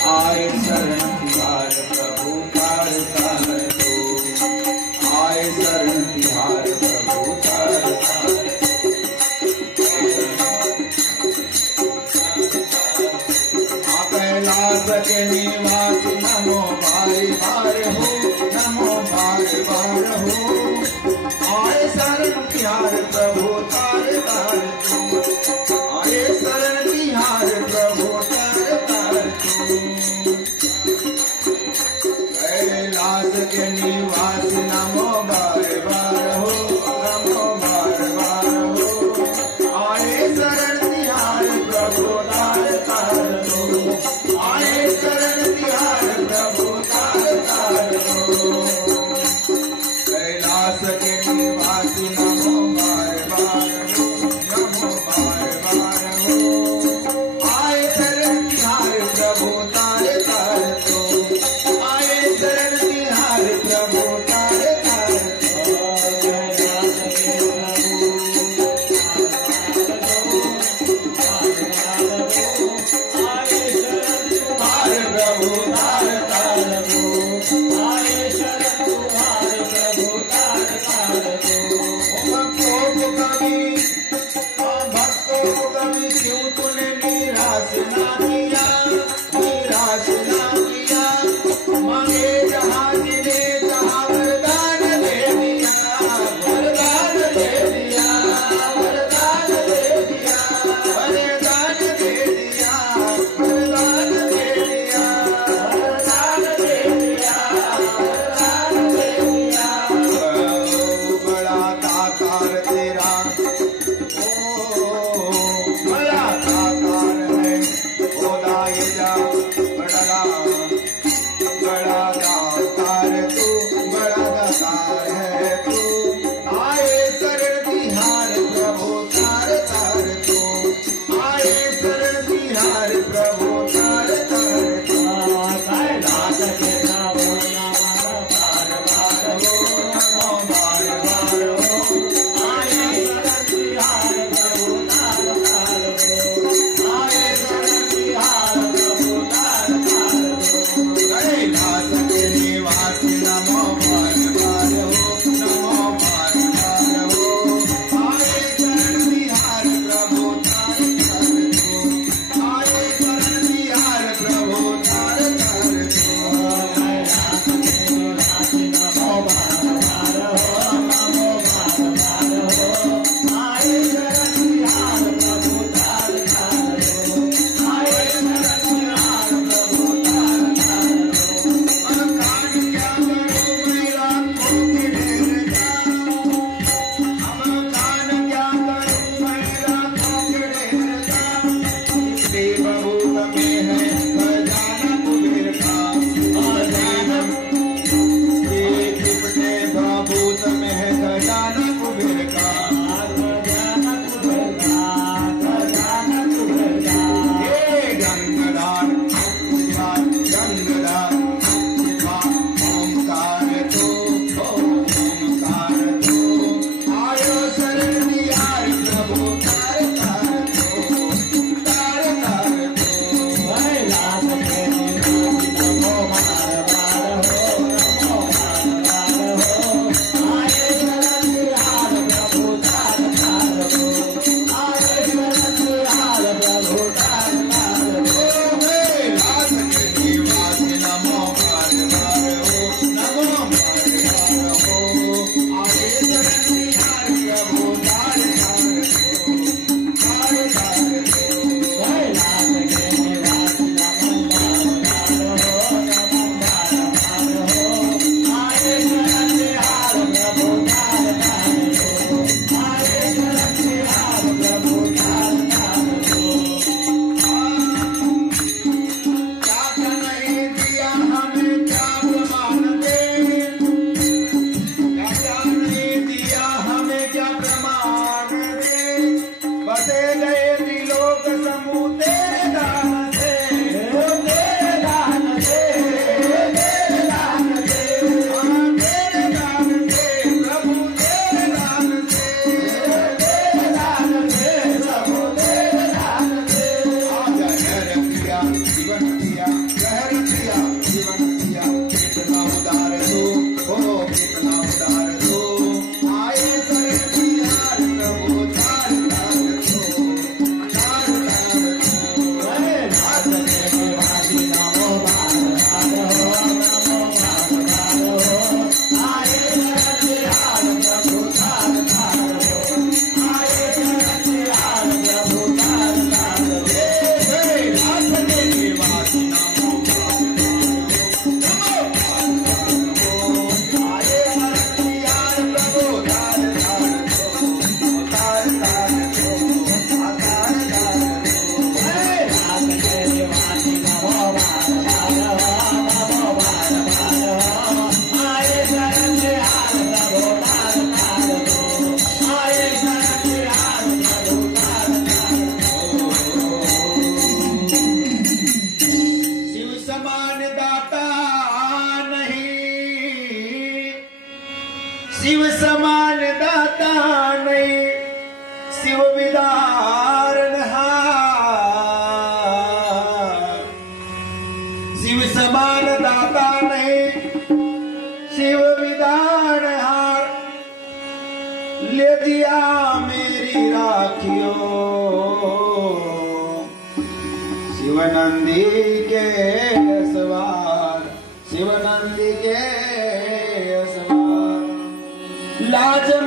आए शरण तिहार प्रभु तार तार दो, आए शरण तिहार प्रभु तार तार दो। कैलाश के निवास नमो बार बार हो, नमो बार बार हो, आए शरण तिहार प्रभु तार तार दो, आए शरण तिहार प्रभु तार तार दो। कैलाश के निवास नमो बार बार हो, नमो बार बार हो, कभी भक्तों को कभी क्यों तूने निराश ना किया, निराश ना किया। मांगे जहाँ जिन्हें जहाँ वरदान दे दिया, वरदान दे दिया, वरदान दे दिया, वरदान दे दिया, वरदान दे दिया, वरदान दे दिया, वरदान दे दिया। बड़ा दातार तेरा, बड़ा दातार है खुदा ये जा, बड़ा दातार तू, बड़ा दातार है तू। आए शरण बिहार प्रभु तार तार तू, आए शरण बिहार प्रभु तार तार तू। कैलाश के नमो नमः बार बार हो, नमो बार बार हो। आए शरण बिहार प्रभु तार तार हो, आए शरण बिहार प्रभु तार तार हो। कैलाश के निवासी नमो बार बार हो, नमो बार बार हो। आए शरण बिहार प्रभु तार तार हो, आए शरण बिहार प्रभु तार तार हो। कैलाश के निवासी नमो बार बार हो, नमो बार बार हो। आए शरण बिहार प्रभु तार तार हो, आए शरण बिहार प्रभु तार तार हो। कान क्या करूं मैं रातों के ढेर का, अब कान क्या करूं मैं रातों के ढेर का। इससे बहुत में है खजाना कुबेर का, खजाना ये किपटे बहुत में है खजाना कुबेर का, खजाना कुबेर का, खजाना कुबेर का। हे गंगाधर गंगाधर ओमकार तू, ओमकार तू। आयो शरण बिहार प्रभु तार तार तू, तार तार तू। कैलाश के निवासी नमो बार बार हो, नमो बार बार हो। आए शरण बिहार प्रभु तार तार हो, आए शरण बिहार प्रभु तार तार हो। कैलाश के निवासी नमो बार बार हो, नमो बार बार हो। आए शरण बिहार प्रभु तार तार हो, तार तार हो। कैलाश के निवासी नमो बार बार हो, नमो बार बार हो। आए शरण बिहार प्रभु तार तार हो, आए शरण बिहार प्रभु तार तार हो। क्या क्या नहीं दिया हमें क्या प्रमाण दे, क्या क्या नहीं दिया हमें क्या प्रमाण दे। बसे गए त्रिलोक समूह तेरे दान से, तेरे दान से, तेरे दान से। हाँ तेरे दान से प्रभु, तेरे दान से, तेरे दान से प्रभु, तेरे दान से। जहर पिया जीवन पिया, जहर पिया जीवन पिया। कितना उदार हो, कितना उदार हो। आए शरण बिहार प्रभु तार तार हो, तार तार हो। कैलाश के निवासी नमो बार बार हो, नमो बार बार हो। आए शरण बिहार प्रभु तार तार हो, आए शरण बिहार प्रभु तार तार हो। कैलाश के निवासी नमो बार बार हो, नमो बार बार हो। आए शरण बिहार प्रभु तार तार हो, तार तार हो, तार तार हो। कैलाश के निवासी नमो बार बार हो, नमो बार बार हो। आए शरण बिहार प्रभु तार तार हो, आए शरण बिहार प्रभु तार तार हो। शिव समान दाता नहीं, शिव समान दाता नहीं, शिव विदारणहार। शिव समान दाता नहीं, शिव विदारणहार। ले दिया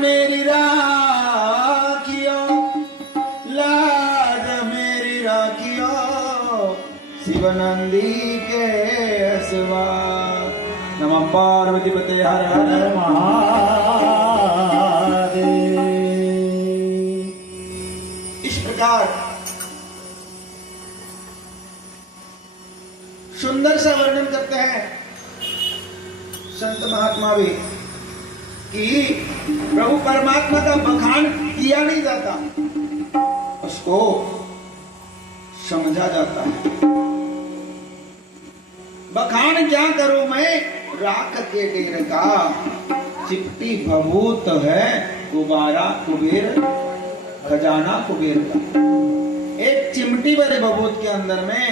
मेरी राखियो, लाज मेरी राखियो, शिवनंदी के असवा। नमः पार्वती पते हर हर महादेव। इस प्रकार सुंदर सा वर्णन करते हैं संत महात्मा भी कि प्रभु परमात्मा का बखान किया नहीं जाता, उसको समझा जाता है। बखान क्या करूं मैं, राख के ढेर का, चिट्टी भभूत है, गुब्बारा कुबेर, खजाना कुबेर का। एक चिमटी भरे भभूत के अंदर में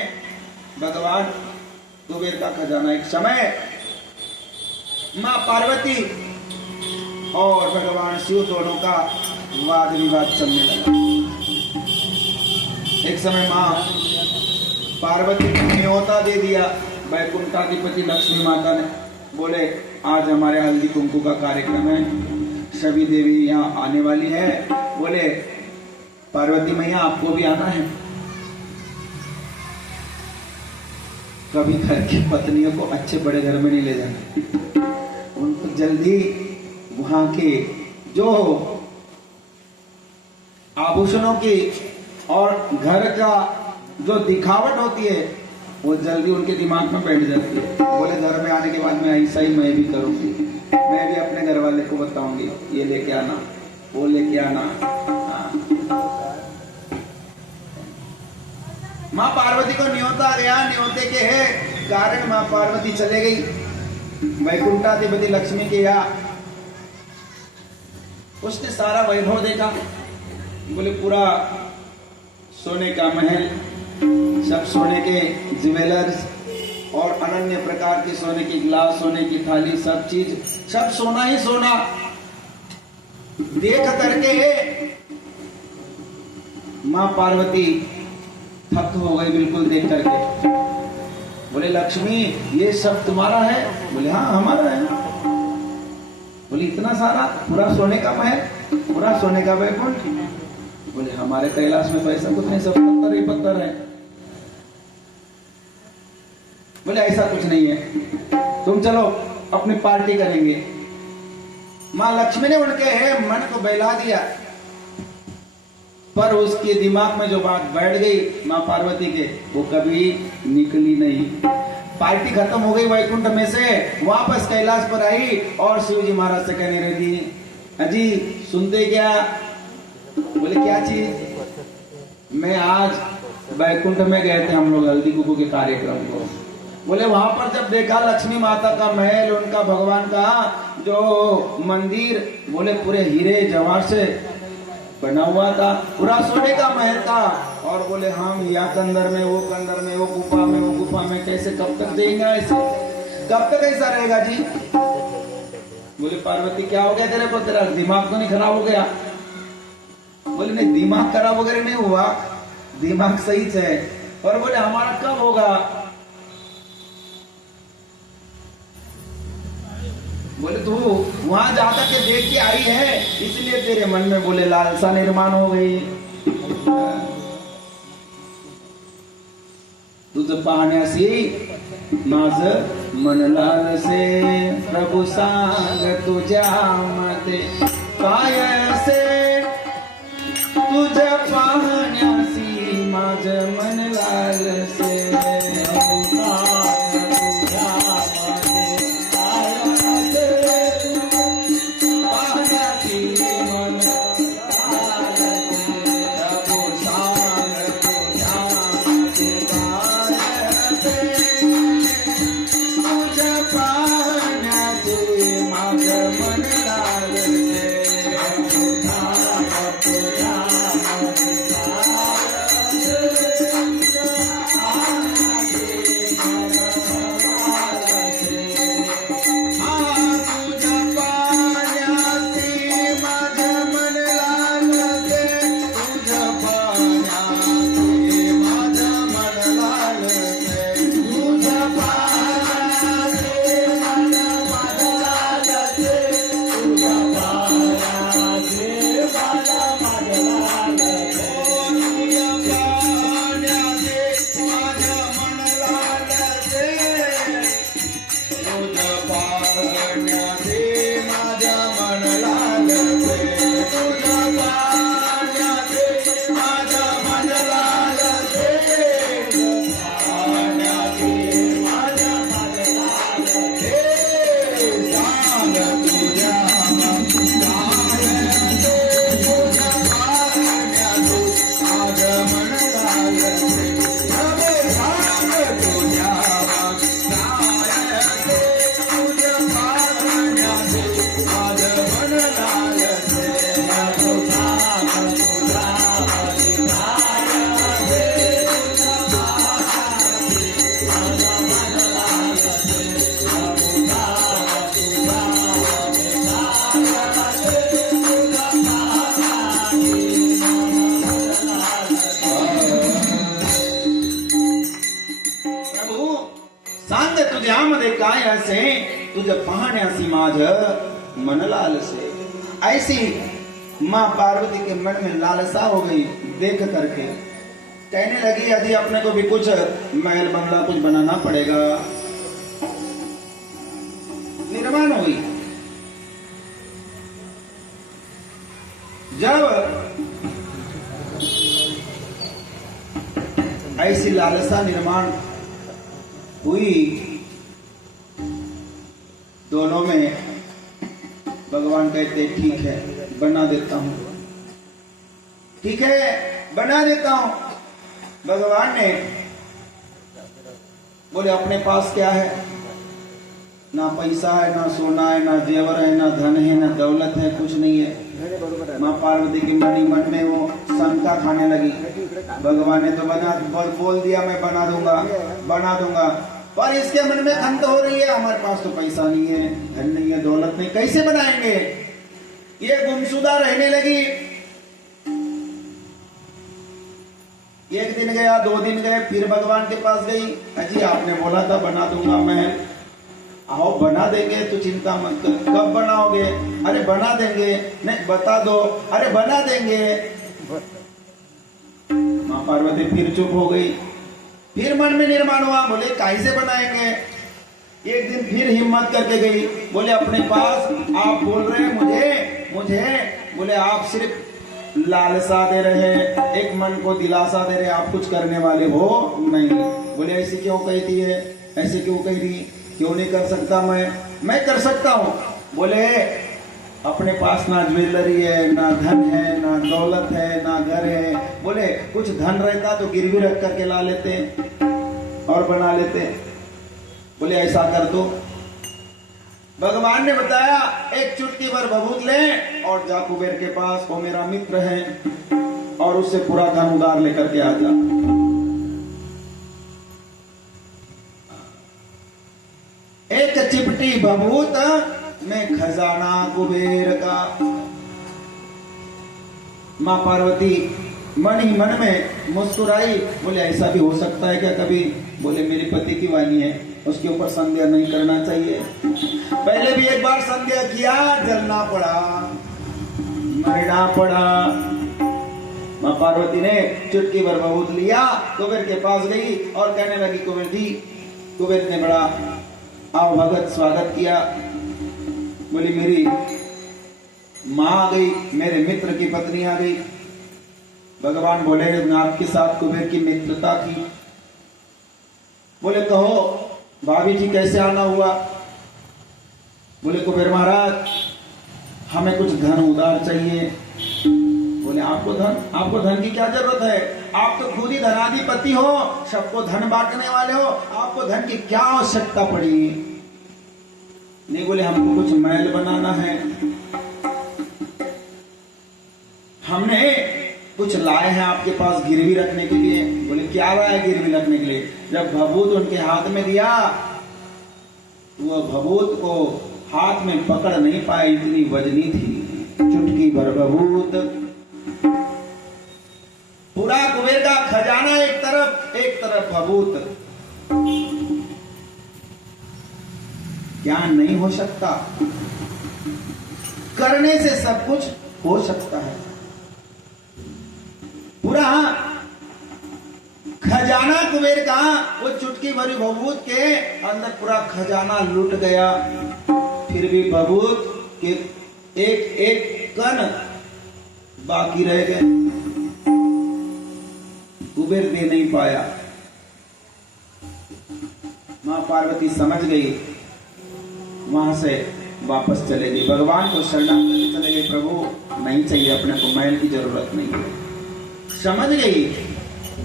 भगवान कुबेर का खजाना। एक समय मां पार्वती और भगवान शिव दोनों का वाद विवाद चलने लगा। एक समय मां पार्वती को न्योता दे दिया वैकुंठाधिपति लक्ष्मी माता ने। बोले आज हमारे हल्दी कुंकू का कार्यक्रम है, सभी देवी यहाँ आने वाली है। बोले पार्वती मैया आपको भी आना है। कभी घर की पत्नियों को अच्छे बड़े घर में नहीं ले जाना, उनको जल्दी वहां के जो आभूषणों की और घर का जो दिखावट होती है वो जल्दी उनके दिमाग में बैठ जाती है। बोले घर में आने के बाद में ऐसा ही मैं भी करूंगी, मैं भी अपने घर वाले को बताऊंगी, ये लेके आना, वो लेके आना। मां पार्वती को न्योता गया, न्योते के है कारण मां पार्वती चले गई वैकुंठाधिपति लक्ष्मी के यहाँ। उसने सारा वैभव देखा। बोले पूरा सोने का महल, सब सोने के ज्वेलर्स और अनन्य प्रकार के सोने की गिलास, सोने की थाली, सब चीज, सब सोना ही सोना। देख करके मां पार्वती थक हो गई बिल्कुल देख करके। बोले लक्ष्मी ये सब तुम्हारा है? बोले हाँ हमारा है। बोले इतना सारा, पूरा सोने का महल, पूरा सोने का वैकुंठ? बोले हमारे कैलाश में पैसा कुछ नहीं, सब पत्थर ही पत्थर है। बोले ऐसा कुछ नहीं है, तुम चलो अपनी पार्टी करेंगे। मां लक्ष्मी ने उनके मन को बहला दिया, पर उसके दिमाग में जो बात बैठ गई मां पार्वती के, वो कभी निकली नहीं। पार्टी खत्म हो गई वैकुंठ में से, वापस कैलाश पर आई और शिव जी महाराज से कहने लगी, अजी सुनते क्या? बोले क्या चीज? मैं आज वैकुंठ में गए थे हम लोग हल्दी कुंकू के कार्यक्रम को। बोले वहां पर जब देखा लक्ष्मी माता का महल, उनका भगवान का जो मंदिर, बोले पूरे हीरे जवाहर से बना हुआ था, पूरा सोने का महल था। और बोले हम यहाँ कंदर में, वो कंदर में, वो गुफा में, वो गुफा में, कैसे कब तक देंगे ऐसे? कब तक ऐसा रहेगा जी? बोले पार्वती क्या हो गया तेरे को, तेरा दिमाग तो नहीं खराब हो गया? बोले नहीं दिमाग खराब वगैरह नहीं हुआ, दिमाग सही है। और बोले हमारा कब होगा? बोले तू वहां जाकर के देख के आई है, इसलिए तेरे मन में बोले लालसा निर्माण हो गई। तुझ पाहण्यासी माझ मन लालसे, प्रभू सांग तुझ्या मध्ये काय असे? तुझ पाहण्यासी माझ मन लालसे, तुझ्या मध्ये काय असे तुझे पाहण्यासी माझ मन लालसे। ऐसी माँ पार्वती के मन में लालसा हो गई देख करके, कहने लगी यदि अपने को भी कुछ महल बंगला कुछ बनाना पड़ेगा। निर्माण हुई। जब ऐसी लालसा निर्माण हुई दोनों में, भगवान कहते ठीक है बना देता हूं, ठीक है बना देता हूं। भगवान ने बोले अपने पास क्या है, ना पैसा है, ना सोना है, ना जेवर है, ना धन है, ना दौलत है, कुछ नहीं है। माँ पार्वती के मन में वो शंका खाने लगी। भगवान ने तो बोल दिया मैं बना दूंगा, पर इसके मन में खंत हो रही है हमारे पास तो पैसा नहीं है, धन नहीं है, दौलत नहीं, कैसे बनाएंगे। ये गुमशुदा रहने लगी। एक दिन गया, 2 दिन गए, फिर भगवान के पास गई। अजी आपने बोला था बना दूंगा मैं, आओ बना देंगे तो चिंता मत कर। कब बनाओगे? अरे बना देंगे। नहीं बता दो। अरे बना देंगे। माँ पार्वती फिर चुप हो गई। फिर मन में निर्माण हुआ, बोले कैसे बनाएंगे। एक दिन फिर हिम्मत करके गई, बोले अपने पास आप बोल रहे हैं मुझे बोले आप सिर्फ लालसा दे रहे, एक मन को दिलासा दे रहे, आप कुछ करने वाले हो नहीं। बोले ऐसे क्यों कहती है, ऐसे क्यों कह रही, क्यों नहीं कर सकता मैं कर सकता हूं। बोले अपने पास ना ज्वेलरी है, ना धन है, ना दौलत है, ना घर है। बोले कुछ धन रहता तो गिरवी रख करके ला लेते और बना लेते। बोले ऐसा कर दो। भगवान ने बताया एक चुटकी भर बबूत ले और जा कुबेर के पास, वो मेरा मित्र है, और उससे पूरा धन उधार लेकर के आ जा। एक चिपटी बबूत में खजाना कुबेर का। माँ पार्वती मन ही मन में मुस्कुराई। बोले ऐसा भी हो सकता है क्या कभी। बोले मेरे पति की वाणी है, उसके ऊपर संदेह नहीं करना चाहिए। पहले भी एक बार संदेह किया, जलना पड़ा, मरना पड़ा। माँ पार्वती ने चुटकी भर बबूत लिया, कुबेर के पास गई और कहने लगी कुबेर जी। कुबेर ने बड़ा आओ भगत स्वागत किया। बोली मेरी माँ आ गई, मेरे मित्र की पत्नी आ गई। भगवान बोले आपके साथ कुबेर की मित्रता की। बोले कहो भाभी जी कैसे आना हुआ। बोले कुबेर महाराज हमें कुछ धन उधार चाहिए। बोले आपको धन की क्या जरूरत है, आप तो खुद ही धनाधिपति हो, सबको धन बांटने वाले हो, आपको धन की क्या आवश्यकता पड़ी। नहीं बोले हमको कुछ महल बनाना है, हमने कुछ लाए हैं आपके पास गिरवी रखने के लिए। बोले क्या लाए गिरवी रखने के लिए। जब भभूत उनके हाथ में दिया, वो भभूत को हाथ में पकड़ नहीं पाए, इतनी वजनी थी। चुटकी भर भभूत, पूरा कुबेर का खजाना एक तरफ भभूत। ज्ञान नहीं हो सकता, करने से सब कुछ हो सकता है। पूरा खजाना कुबेर का, वो चुटकी भरी भभूत के अंदर पूरा खजाना लूट गया। फिर भी भभूत के एक एक कण बाकी रह गए, कुबेर दे नहीं पाया। मां पार्वती समझ गई, वहां से वापस चले गई। भगवान को शरणागति चले गए, प्रभु नहीं चाहिए अपने को, महल की जरूरत नहीं है। समझ गई,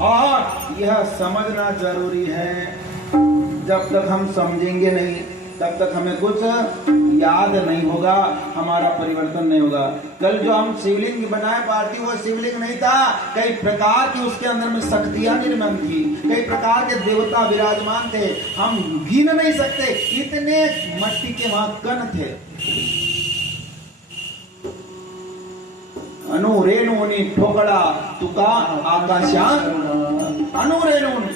और यह समझना जरूरी है। जब तक हम समझेंगे नहीं तब तक हमें कुछ याद नहीं होगा, हमारा परिवर्तन नहीं होगा। कल जो हम शिवलिंग बनाए पार्टी, वो शिवलिंग नहीं था, कई प्रकार की उसके अंदर में शक्तियां निर्माण थी, कई प्रकार के देवता विराजमान थे, हम गिन नहीं सकते, इतने मट्टी के वहां कण थे। अनुरेणुनी ठोकड़ा तुका आकाशा, अनुरेणुनी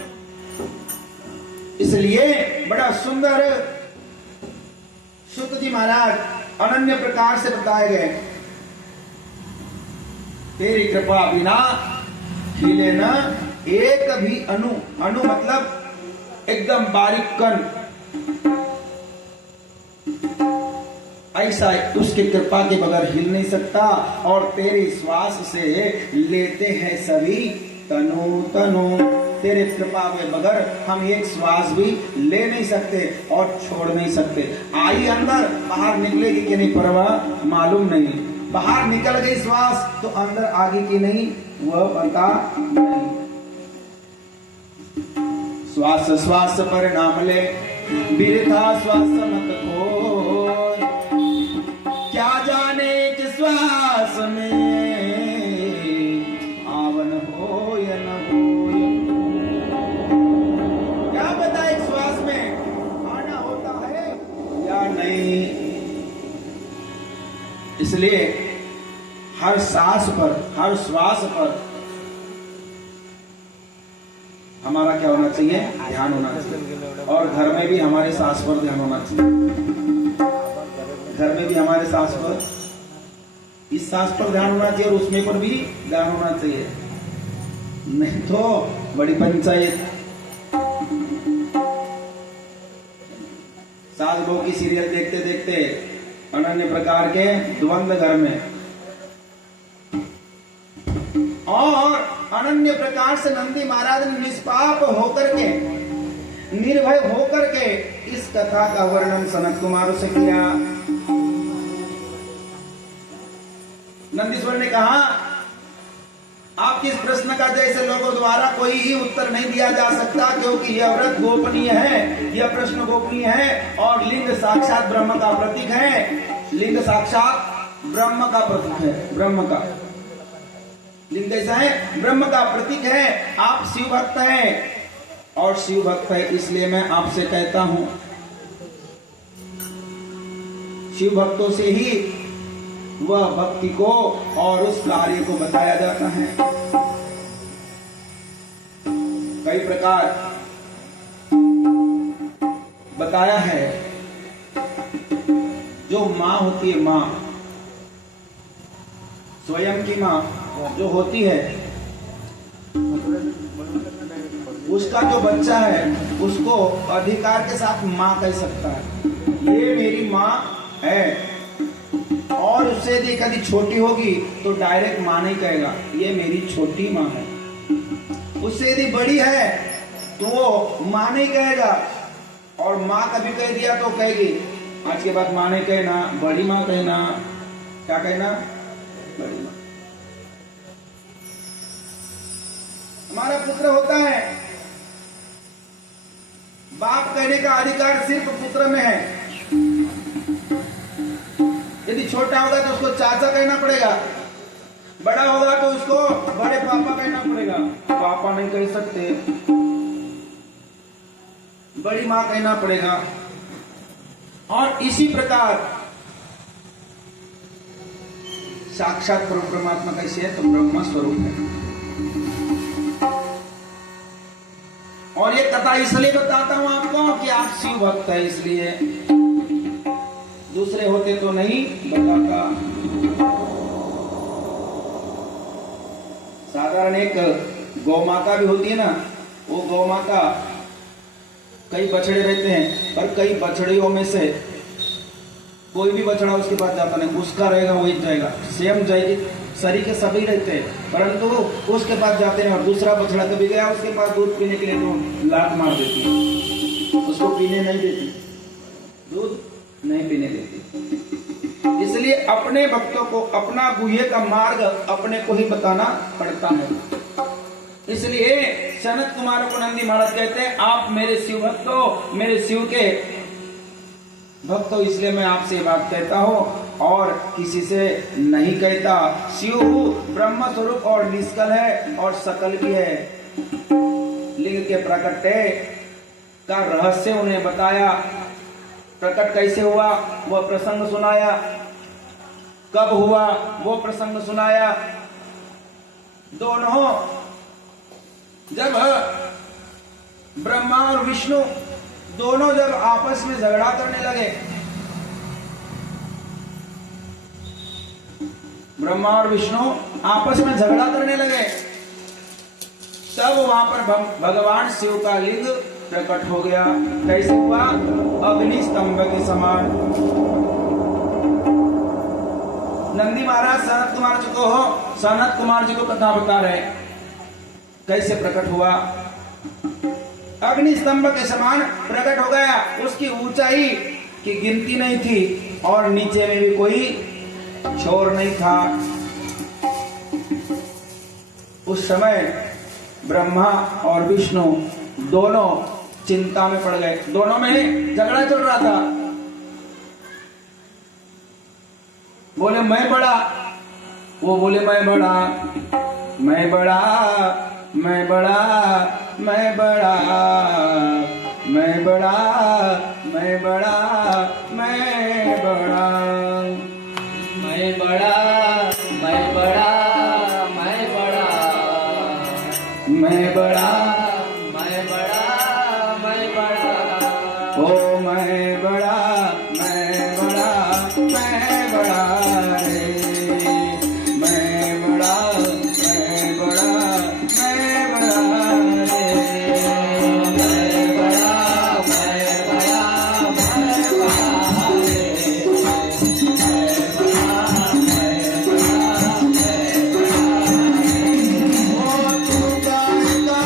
इसलिए बड़ा सुंदर सूत जी महाराज अनन्य प्रकार से बताए गए। तेरी कृपा बिना हिले न एक भी अणु, अणु मतलब एकदम बारीक कण, ऐसा उसकी कृपा के बगैर हिल नहीं सकता। और तेरी श्वास से लेते हैं सभी तनु तनु, तेरे कृपा के बगैर हम एक श्वास भी ले नहीं सकते और छोड़ नहीं सकते। आई अंदर, बाहर निकलेगी कि नहीं परवाह मालूम नहीं, बाहर निकल गई श्वास तो अंदर आगे की नहीं वह पता नहीं। श्वास श्वास परिणाम ले बिरथा श्वास मत खोर, क्या जाने कि श्वास में आवन हो या न हो। क्या पता एक श्वास में आना होता है या नहीं। इसलिए हर सांस पर, हर श्वास पर हमारा क्या होना चाहिए, ध्यान होना चाहिए। और घर में भी हमारे सांस पर ध्यान होना चाहिए, घर में भी हमारे सांस पर, इस सांस पर ध्यान होना चाहिए और उसमें पर भी ध्यान होना चाहिए, नहीं तो बड़ी पंचायत। सास बहू की सीरियल देखते देखते अनन्य प्रकार के द्वंद्व घर में, और अनन्य प्रकार से नंदी महाराज ने निष्पाप होकर के, निर्भय होकर के इस कथा का वर्णन सनत कुमार से किया। नंदीश्वर ने कहा आपके इस प्रश्न का जैसे लोगों द्वारा कोई ही उत्तर नहीं दिया जा सकता, क्योंकि यह व्रत गोपनीय है, यह प्रश्न गोपनीय है और लिंग साक्षात ब्रह्म का प्रतीक है। लिंग साक्षात ब्रह्म का प्रतीक है, ब्रह्म का लिंग कैसा है, ब्रह्म का प्रतीक है। आप शिव भक्त हैं और शिव भक्त है, इसलिए मैं आपसे कहता हूं शिव भक्तों से ही वह भक्ति को और उस कार्य को बताया जाता है। कई प्रकार बताया है। जो माँ होती है, माँ स्वयं की माँ जो होती है, उसका जो बच्चा है उसको अधिकार के साथ माँ कह सकता है, ये मेरी माँ है। और उससे यदि कभी छोटी होगी तो डायरेक्ट माँ नहीं कहेगा, ये मेरी छोटी माँ है। उससे यदि बड़ी है तो वो माँ नहीं कहेगा, और माँ कभी कह दिया तो कहेगी आज के बाद माँ नहीं कहना, बड़ी माँ कहना। क्या कहना, बड़ी माँ। हमारा पुत्र होता है, बाप कहने का अधिकार सिर्फ पुत्र में है। यदि छोटा होगा तो उसको चाचा कहना पड़ेगा, बड़ा होगा तो उसको बड़े पापा कहना पड़ेगा। पापा नहीं कह सकते, बड़ी माँ कहना पड़ेगा। और इसी प्रकार साक्षात परमात्मा कैसे है, तो ब्रह्म स्वरूप है। और ये कथा इसलिए बताता हूं आपको कि आप शिव भक्त है, इसलिए दूसरे होते तो नहीं बताता। साधारण एक गौ माता भी होती है ना, वो गौ माता कई बछड़े रहते हैं, पर कई बछड़ियों में से कोई भी बछड़ा उसके पास जाता नहीं, उसका रहेगा वही जाएगा, सेम जाएगी। शरीर के सभी रहते हैं, परंतु उसके पास जाते हैं। और दूसरा बछड़ा कभी गया उसके पास दूध पीने के लिए तो लात मार देती है, उसको पीने नहीं देती, दूध नहीं पीने देती। इसलिए अपने भक्तों को अपना गुह्य का मार्ग अपने को ही बताना पड़ता है। इसलिए सनत कुमार को नंदी महाराज कहते हैं आप मेरे शिव भक्त हो, मेरे शिव के भक्त हो, इसलिए मैं आपसे ये बात कहता हूँ और किसी से नहीं कहता। शिव ब्रह्म स्वरूप और निष्कल है और सकल भी है। लिंग के प्रकटे का रहस्य उन्हें बताया, प्रकट कैसे हुआ वह प्रसंग सुनाया, कब हुआ वो प्रसंग सुनाया। दोनों जब ब्रह्मा और विष्णु दोनों जब आपस में झगड़ा करने लगे, ब्रह्मा और विष्णु आपस में झगड़ा करने लगे, तब वहां पर भगवान शिव का लिंग प्रकट हो गया। कैसे हुआ? अग्नि स्तंभ के समान। नंदी महाराज सनत कुमार जी को कथा बता रहे, कैसे प्रकट हुआ। अग्नि स्तंभ के समान प्रकट हो गया। उसकी ऊंचाई की गिनती नहीं थी और नीचे में भी कोई छोर नहीं था। उस समय ब्रह्मा और विष्णु दोनों चिंता में पड़ गए। दोनों में झगड़ा चल रहा था। बोले मैं बड़ा, वो बोले मैं बड़ा, मैं बड़ा, मैं बड़ा, मैं बड़ा, मैं बड़ा, मैं बड़ा, मैं बड़ा, मैं बड़ा, मैं बड़ा, मैं बड़ा, मैं बड़ा, मैं बड़ा, मैं बड़ा, ओ मैं बड़ा, मैं बड़ा, मैं बड़ा रे, मैं बड़ा, मैं बड़ा, मैं बड़ा रे, मैं बड़ा, मैं बड़ा, मैं बड़ा रे, मैं बड़ा, मैं बड़ा, मैं बड़ा रे। ओ तू गाय का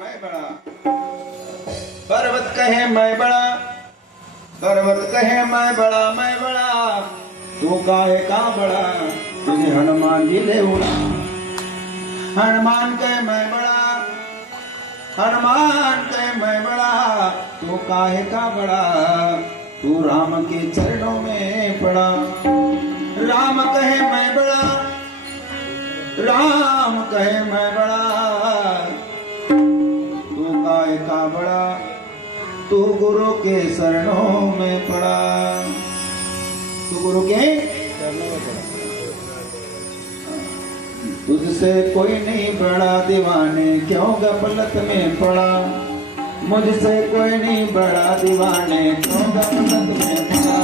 मैं बड़ा। पर्वत कहे मैं बड़ा, पर्वत कहे मैं बड़ा, मैं बड़ा, तू काहे का बड़ा, तुझे हनुमान जी ले उड़ा। हनुमान कहे मैं बड़ा, हनुमान कहे मैं बड़ा, तू काहे का बड़ा, तू राम के चरणों में पड़ा। राम कहे मैं बड़ा, राम कहे मैं बड़ा, तू काहे का बड़ा, तू गुरु के शरणों में पड़ा। तू गुरु के शरणों में पड़ा। तुझसे कोई नहीं बड़ा दीवाने, क्यों गफलत में पड़ा। मुझसे कोई नहीं बड़ा दीवाने, क्यों गफलत में पड़ा।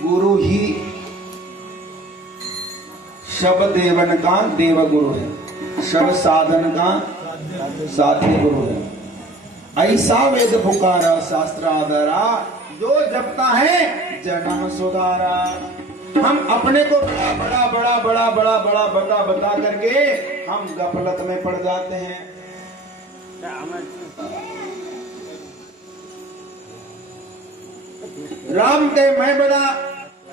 गुरु ही शब देवन का देव गुरु है, शब साधन का साथी गुरु है। ऐसा वेद पुकारा शास्त्र आधारा, जो जपता है जन्म सुधारा। हम अपने को बड़ा बड़ा बड़ा बड़ा बड़ा बड़ा बता बता करके हम गफलत में पड़ जाते हैं। राम कहे मैं बड़ा,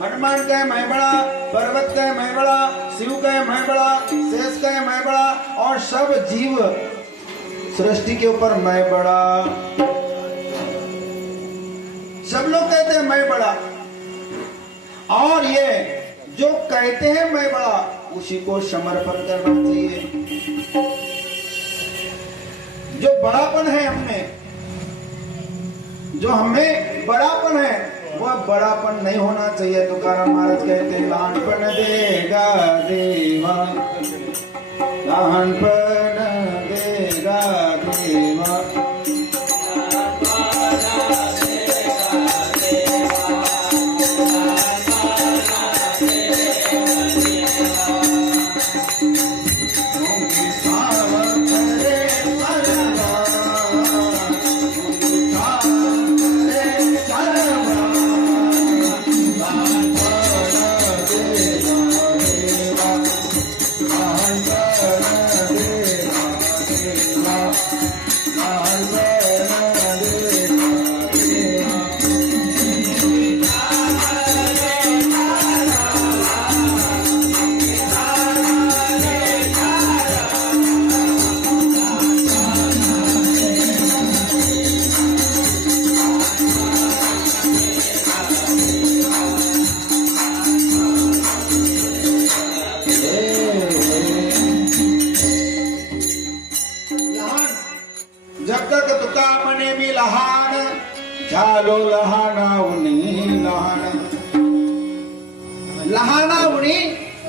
हनुमान कहे मैं बड़ा, पर्वत कहे मैं बड़ा, शिव कहे मैं बड़ा, शेष कहे मैं बड़ा, और सब जीव सृष्टि के ऊपर मैं बड़ा। सब लोग कहते हैं मैं बड़ा, और ये जो कहते हैं मैं बड़ा, उसी को समर्पण करना चाहिए। जो बड़ापन है हमें, जो हमें बड़ापन है, वह बड़ापन नहीं होना चाहिए। तुकाराम महाराज कहते हैं लहानपण देगा देवा, लहानपण देगा देवा, जब तक तुका मने में लहान, झालो लहाना उन्हीं लहान। लहाना उन्हीं,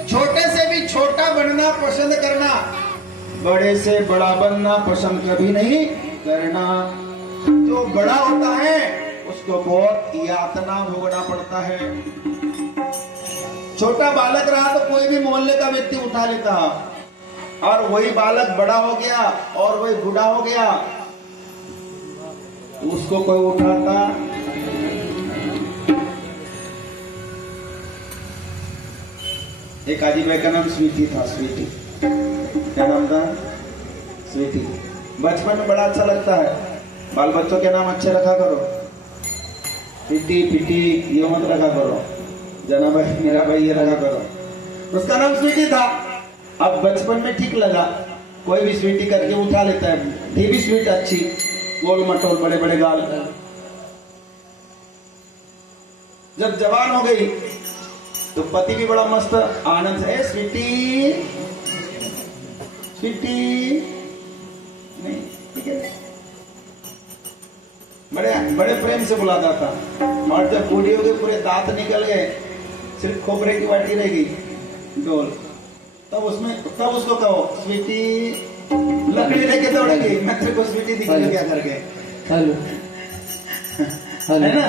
छोटे से भी छोटा बनना पसंद करना, बड़े से बड़ा बनना पसंद कभी नहीं करना। जो बड़ा होता है उसको बहुत यातना भोगना पड़ता है। छोटा बालक रहा तो कोई भी मोहल्ले का व्यक्ति उठा लेता, और वही बालक बड़ा हो गया और वही बूढ़ा हो गया, उसको कोई उठाता। एक आजीबाई का नाम स्वीटी था। स्वीटी क्या नाम था? स्वीटी। बचपन में बड़ा अच्छा लगता है, बाल बच्चों के नाम अच्छे रखा करो। पिटी पिटी ये मत रखा करो, जना भाई मेरा भाई ये रखा करो। उसका नाम स्वीटी था। अब बचपन में ठीक लगा, कोई भी स्वीटी करके उठा लेता है। थी भी स्वीट अच्छी, गोल मटोल बड़े बड़े गाल। जब जवान हो गई तो पति भी बड़ा मस्त आनंद है, स्वीटी स्वीटी नहीं, ठीक है, बड़े बड़े प्रेम से बुलाता था। और जब बूढ़ी हो गई, पूरे दांत निकल गए, सिर्फ खोपरे की बाटी रह गई डोल, तब उसको कहो स्वीटी, लकड़ी लेके दौड़ेगी, मैं तेरे को स्वीटी दिखाऊंगी क्या करके, हेलो है ना।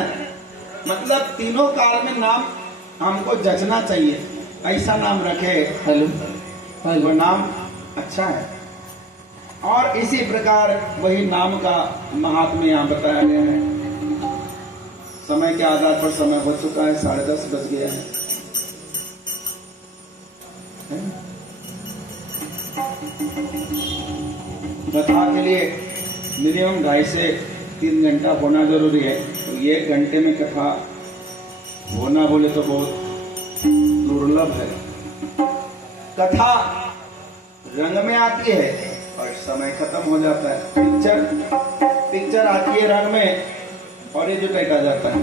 मतलब तीनों काल में नाम हमको जचना चाहिए, ऐसा नाम रखे हेलो वो नाम अच्छा है। और इसी प्रकार वही नाम का महात्म्य यहाँ बताया गया है। समय के आधार पर समय हो चुका है, 10:30 बज गया है। कथा के लिए मिनिमम 2.5 से 3 घंटा होना जरूरी है। तो 1 घंटे में कथा होना बोले तो बहुत दुर्लभ है। कथा रंग में आती है और समय खत्म हो जाता है। पिक्चर आती है रंग में और ये जो टेटा जाता है।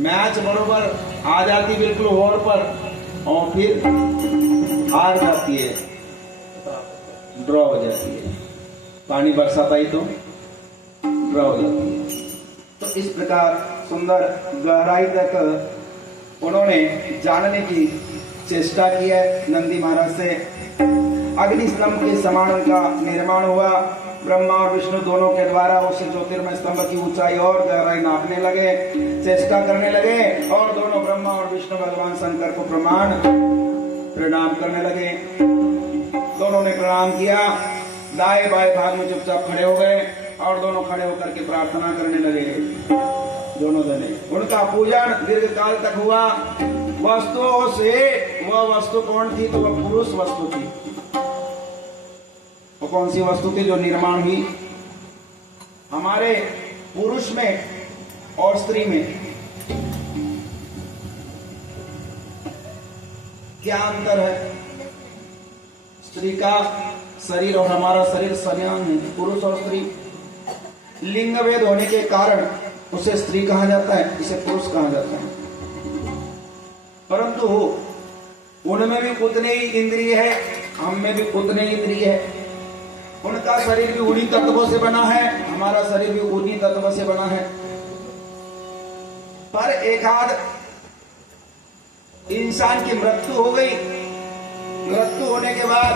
मैच बरोबर आ जाती बिल्कुल ओवर पर और फिर हार जाती है, ड्रॉ हो जाती है। पानी बरसाता ही तो ड्रॉ हो जाती है। तो इस प्रकार सुंदर गहराई तक उन्होंने जानने की चेष्टा की है। नंदी महाराज से अग्निस्तंभ के समान उनका निर्माण हुआ। ब्रह्मा और विष्णु दोनों के द्वारा उस ज्योतिर्मय स्तंभ की ऊंचाई और गहराई नापने लगे, चेष्टा करने लगे और दोनों ब्रह्मा और विष्णु भगवान शंकर को प्रणाम करने लगे। दोनों ने प्रणाम किया, दाएं बाएं भाग में चुपचाप खड़े हो गए और दोनों खड़े होकर के प्रार्थना करने लगे। दोनों जने उनका पूजन दीर्घ काल तक हुआ। वस्तुओं से वह वस्तु कौन थी? तो वह पुरुष वस्तु थी। वो कौन सी वस्तु थी जो निर्माण हुई? हमारे पुरुष में और स्त्री में क्या अंतर है? स्त्री का शरीर और हमारा शरीर समान है, पुरुष और स्त्री। लिंग भेद होने के कारण उसे स्त्री कहा जाता है, इसे पुरुष कहा जाता है। परंतु उनमें भी उतने ही इंद्रिय है, हम में भी उतने ही इंद्रिय है। उनका शरीर भी उन्हीं तत्वों से बना है, हमारा शरीर भी उन्हीं तत्वों से बना है। पर एकाध इंसान की मृत्यु हो गई। मृत्यु होने के बाद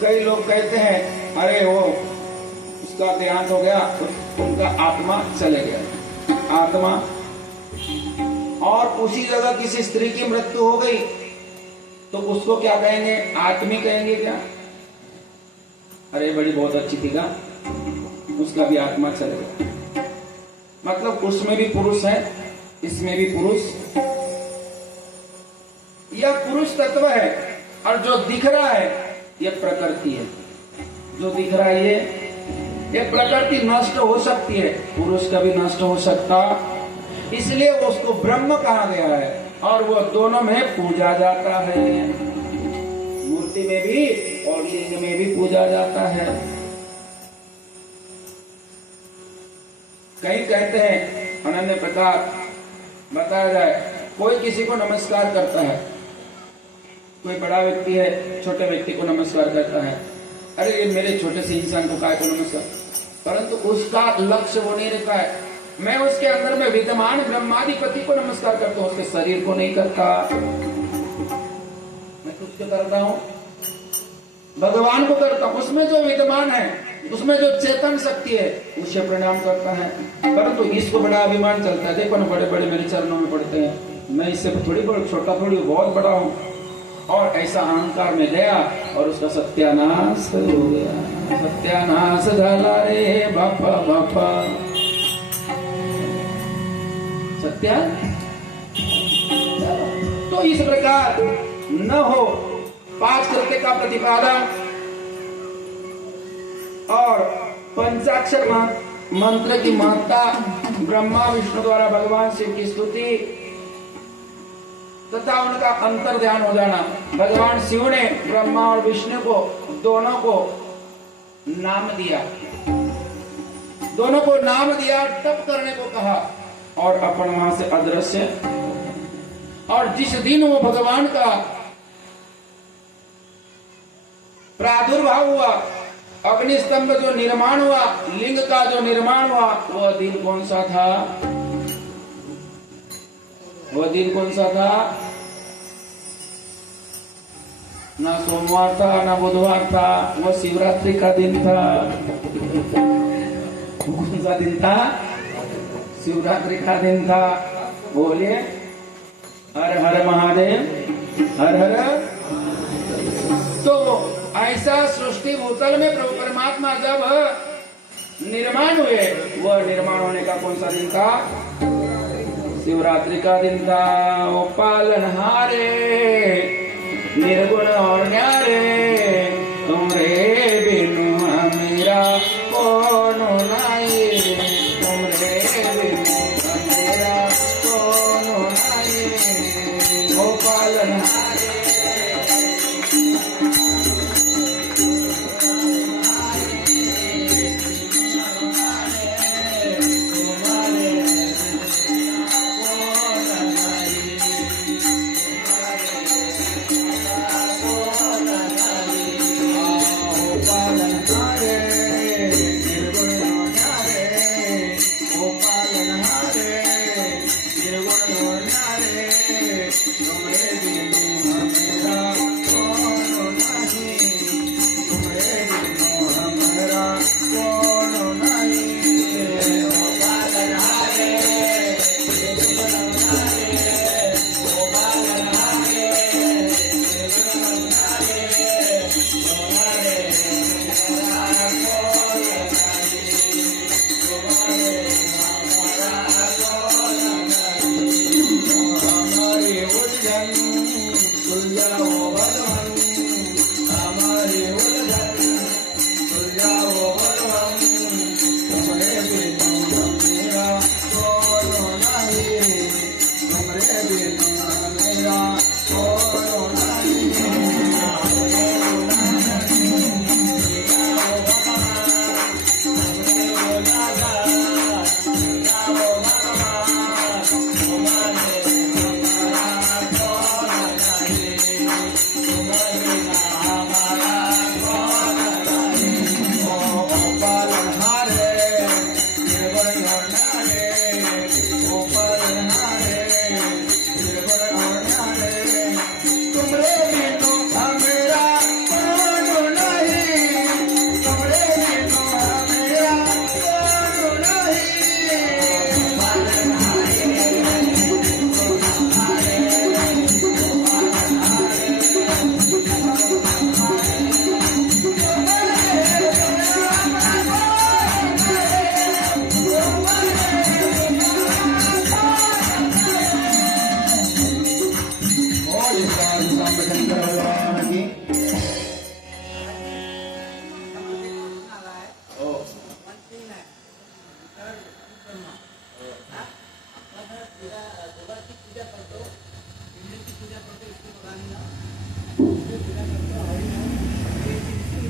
कई लोग कहते हैं अरे वो उसका देहांत हो गया, उनका आत्मा चले गया। आत्मा। और उसी जगह किसी स्त्री की मृत्यु हो गई तो उसको क्या कहेंगे? आत्मी कहेंगे क्या? अरे बड़ी बहुत अच्छी थी क्या, उसका भी आत्मा चले गया। मतलब उसमें भी पुरुष है, इसमें भी पुरुष। यह पुरुष तत्व है और जो दिख रहा है यह प्रकृति है। जो दिख रहा है ये प्रकृति नष्ट हो सकती है, पुरुष का भी नष्ट हो सकता, इसलिए उसको ब्रह्म कहा गया है और वो दोनों में पूजा जाता है। मूर्ति में भी और लिंग में भी पूजा जाता है। कहीं कहते हैं अनन्य प्रकार बताया जाए, कोई किसी को नमस्कार करता है, कोई बड़ा व्यक्ति है छोटे व्यक्ति को नमस्कार करता है, अरे ये मेरे छोटे से इंसान को काय को नमस्कार, परंतु उसका लक्ष्य वो नहीं रहता है। मैं उसके अंदर में विद्यमान ब्रह्माधिपति को नमस्कार करता हूँ, उसके शरीर को नहीं करता। मैं किसको करता हूँ? भगवान को करता हूँ। उसमें जो विद्यमान है, उसमें जो चेतन शक्ति है, उसे प्रणाम करता है। परंतु इसको बड़ा अभिमान चलता है, देखो ना बड़े बड़े मेरे चरणों में पड़ते हैं, मैं इससे थोड़ी बड़ा छोटा थोड़ी बहुत बड़ा हूँ। और ऐसा अहंकार में गया और उसका सत्यानाश हो गया। सत्यानाश झाला रे बापा बापा। सत्या तो इस प्रकार न हो। 5 कृत्य का प्रतिपादन और पंचाक्षर मंत्र की महत्ता, ब्रह्मा विष्णु द्वारा भगवान शिव की स्तुति तथा उनका अंतर ध्यान हो जाना। भगवान शिव ने ब्रह्मा और विष्णु को दोनों को नाम दिया, दोनों को नाम दिया, तप करने को कहा। और अपन वहां से अदृश्य। और जिस दिन वो भगवान का प्रादुर्भाव हुआ, अग्नि स्तंभ जो निर्माण हुआ, लिंग का जो निर्माण हुआ, वह दिन कौन सा था? वह दिन कौन सा था? ना सोमवार था ना बुधवार था, वह शिवरात्रि का दिन था। कौन सा दिन था? शिवरात्रि का दिन था। बोलिए हर हर महादेव, हर हर। तो ऐसा सृष्टि भूतल में प्रभु परमात्मा जब निर्माण हुए, वह निर्माण होने का कौन सा दिन था? शिवरात्रि का दिन था। वो पालनहारे निर्गुण और न्यारे, तुमरे बिनु मेरा कौन नाई, तुमरे बिनु मेरा कौन नाई। वो पालनहारे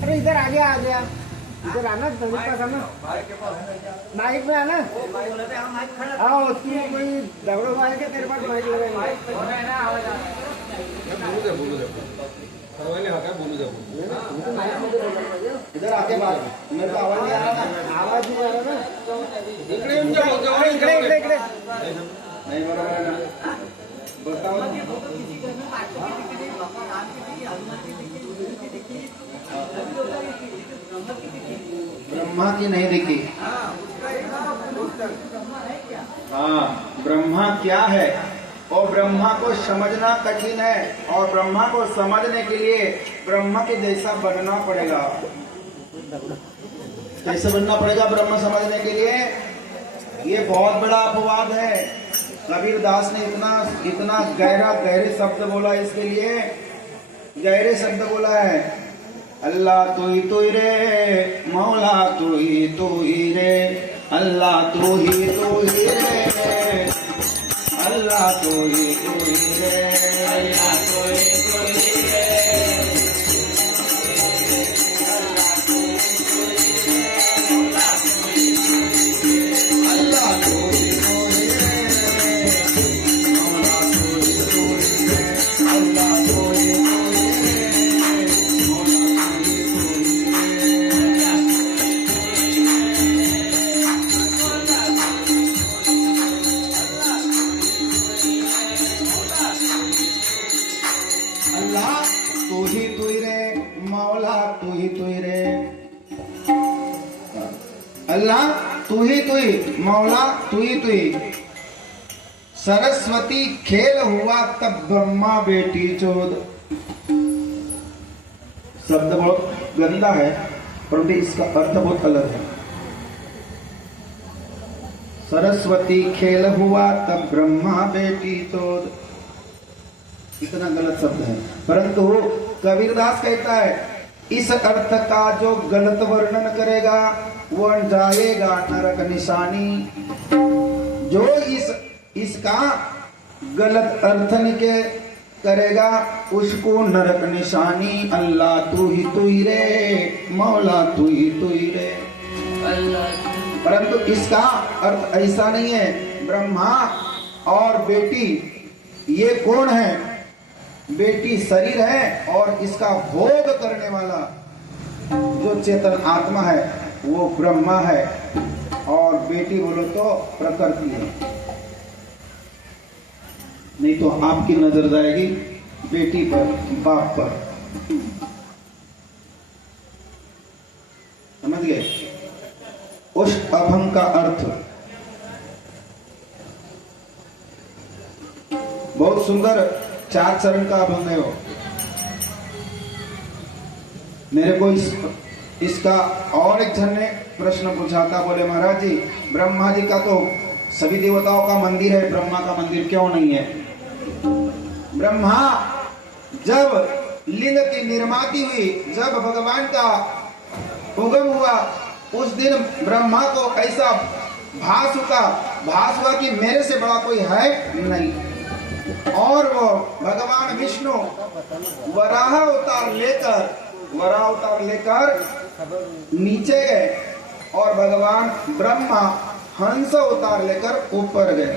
अरे इधर आगे आ गया, इधर आना, धनिक पास आना, माइक में आना। आओ तू कोई दौड़ो भाई के तेरे पास माइक लगाएंगे। इधर आके बात, मेरे को आवाज नहीं आ रहा ना, आवाज नहीं आ रहा ना। इकडे इकडे इकडे नहीं बराबर है ना, बताओ ब्रह्मा की नहीं देखी। हाँ, ब्रह्मा क्या है और ब्रह्मा को समझना कठिन है, और ब्रह्मा को समझने के लिए ब्रह्मा के जैसा बनना पड़ेगा। कैसे बनना पड़ेगा ब्रह्म समझने के लिए? ये बहुत बड़ा अपवाद है। कबीर दास ने इतना गहरे शब्द बोला, इसके लिए गहरे शब्द बोला है। अल्लाह तू ही रे, मौला तू ही रे, अल्लाह तू ही रे, अल्लाह तू ही रे, अल्लाह तू ही रे, अल्लाह तू ही रे। तू ही रे मौला, तू ही रे अल्लाह, तू ही मौला, तू ही। सरस्वती खेल हुआ तब ब्रह्मा बेटी चोद। शब्द बहुत गंदा है परंतु इसका अर्थ बहुत अलग है। सरस्वती खेल हुआ तब ब्रह्मा बेटी चोद, इतना गलत शब्द है। परंतु कबीरदास कहता है इस अर्थ का जो गलत वर्णन करेगा वो जाएगा नरक निशानी। जो इसका गलत अर्थ निके करेगा उसको नरक निशानी। अल्लाह तू ही रे मौला, तू ही रे। परंतु इसका अर्थ ऐसा नहीं है। ब्रह्मा और बेटी ये कौन है? बेटी शरीर है और इसका भोग करने वाला जो चेतन आत्मा है वो ब्रह्मा है, और बेटी बोलो तो प्रकृति है। नहीं तो आपकी नजर जाएगी बेटी पर, बाप पर। समझ गए? उस अभंग का अर्थ बहुत सुंदर 4 चरण का अभंग है वो। मेरे को इसका और एक जन ने प्रश्न पूछा था, बोले महाराज जी ब्रह्मा जी का तो सभी देवताओं का मंदिर है, ब्रह्मा का मंदिर क्यों नहीं है? ब्रह्मा जब लिंग की निर्माति हुई, जब भगवान का उगम हुआ, उस दिन ब्रह्मा को ऐसा भास हुआ कि मेरे से बड़ा कोई है नहीं। और वो भगवान विष्णु वराह अवतार लेकर नीचे गए और भगवान ब्रह्मा हंस अवतार लेकर ऊपर गए।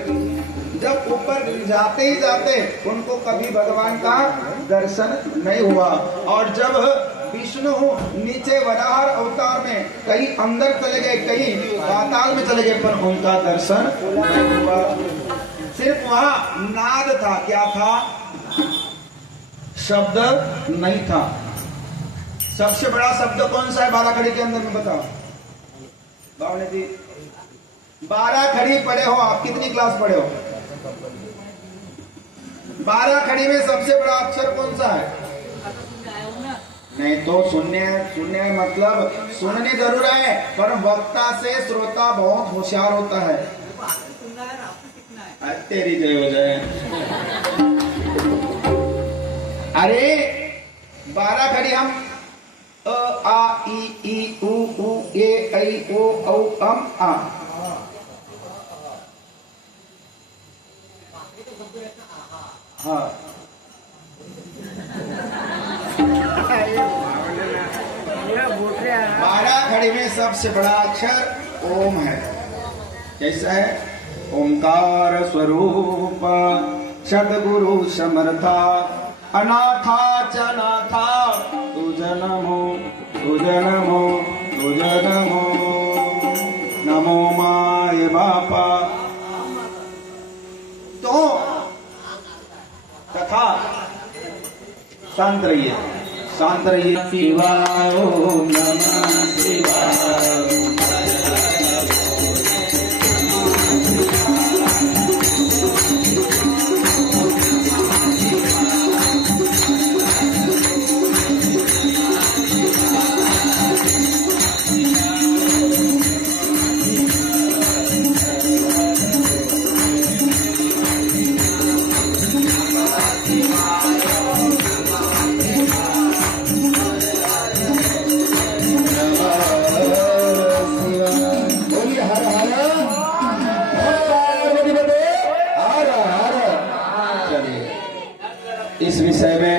जब ऊपर जाते ही जाते उनको कभी भगवान का दर्शन नहीं हुआ, और जब विष्णु नीचे वराह अवतार में कहीं अंदर चले गए, कहीं पाताल में चले गए, पर उनका दर्शन नहीं हुआ। सिर्फ वहां नाद था। क्या था? शब्द नहीं था। सबसे बड़ा शब्द कौन सा है 12 खड़ी के अंदर में? बताओ बावने जी। 12 खड़ी पढ़े हो आप? कितनी क्लास पढ़े हो? 12 खड़ी में सबसे बड़ा अक्षर कौन सा है? नहीं तो सुनने मतलब सुनने जरूर है, पर वक्ता से श्रोता बहुत होशियार होता है। तेरी जय हो जाए। अरे 12 खड़ी हम अ आ ई उ ए ऐ ओ औ अम आ। हाँ 12 खड़ी में सबसे बड़ा अक्षर ओम है। कैसा है? ओंकार स्वरूप सद्गुरु समर्था अनाथा चनाथा तुझ नमो नमो माय बापा। तो तथा शांत रहिए शिवाय ओम नमः शिवाय। इस विषय में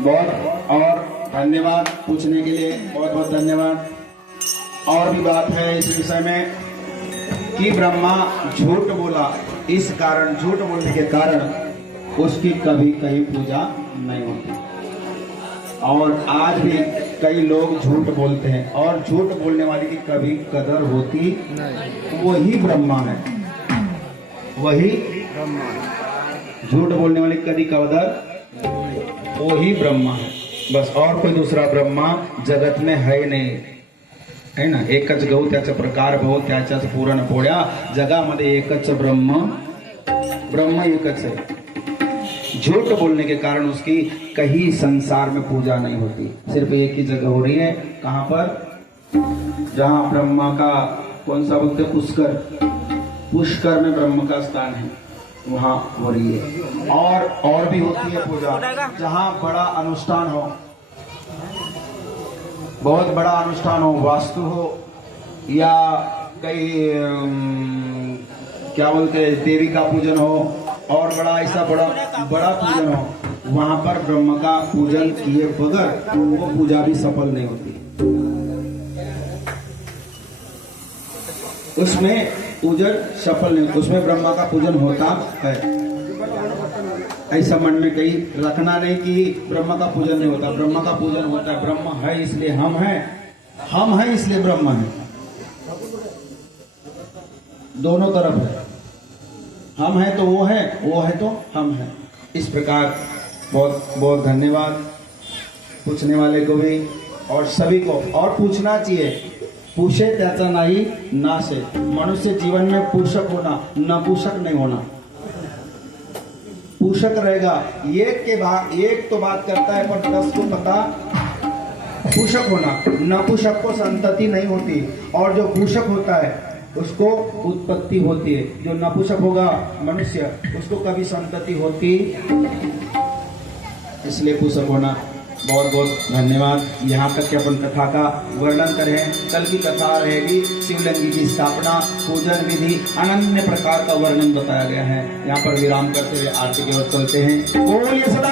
बहुत और धन्यवाद पूछने के लिए, बहुत बहुत धन्यवाद। और भी बात है इस विषय में कि ब्रह्मा झूठ बोला, इस कारण झूठ बोलने के कारण उसकी कभी कहीं पूजा नहीं होती। और आज भी कई लोग झूठ बोलते हैं और झूठ बोलने वाले की कभी कदर होती नहीं। वही ब्रह्मा है, वही झूठ बोलने वाले कभी कदर वही ब्रह्मा है। बस, और कोई दूसरा ब्रह्मा जगत में है नहीं, है ना. एकच गहू त्याचा प्रकार भाऊ त्याच्याच पुरण पोळ्या, जगामध्ये एकच ब्रह्म एकच है. झूठ बोलने के कारण उसकी कहीं संसार में पूजा नहीं होती, सिर्फ एक ही जगह हो रही है. कहां पर? जहां ब्रह्मा का कौन सा बोलते, पुष्कर में ब्रह्म का स्थान है, वहां हो रही है. और भी होती है पूजा जहां बड़ा अनुष्ठान हो, बहुत बड़ा अनुष्ठान हो, वास्तु हो या कई क्या बोलते हैं देवी का पूजन हो, और बड़ा ऐसा बड़ा पूजन हो, वहां पर ब्रह्म का पूजन किए बगैर वो पूजा भी सफल नहीं होती. उसमें पूजन सफल नहीं, उसमें ब्रह्मा का पूजन होता है. ऐसा मन में कहीं रखना नहीं कि ब्रह्मा का पूजन नहीं होता. ब्रह्मा का पूजन होता है. ब्रह्म है इसलिए हम हैं इसलिए ब्रह्म है. दोनों तरफ है, हम हैं तो वो है तो हम हैं. इस प्रकार बहुत बहुत धन्यवाद पूछने वाले को भी और सभी को. और पूछना चाहिए, पूछे त्याचा नाही नाश है. मनुष्य जीवन में पूषक होना, नपुंसक नहीं होना. पूषक रहेगा, एक तो बात करता है पर 10 को पता पूषक होना. नपुंसक को संतति नहीं होती, और जो पूषक होता है उसको उत्पत्ति होती है. जो नपुंसक होगा मनुष्य, उसको कभी संतति होती, इसलिए पूषक होना. बहुत बहुत धन्यवाद. यहाँ तक के अपन कथा का वर्णन करें. कल की कथा रहेगी शिवलिंग की स्थापना, पूजन विधि, अनन्य प्रकार का वर्णन बताया गया है. यहाँ पर विराम करते हुए आरती की ओर चलते हैं. बोलिए सदा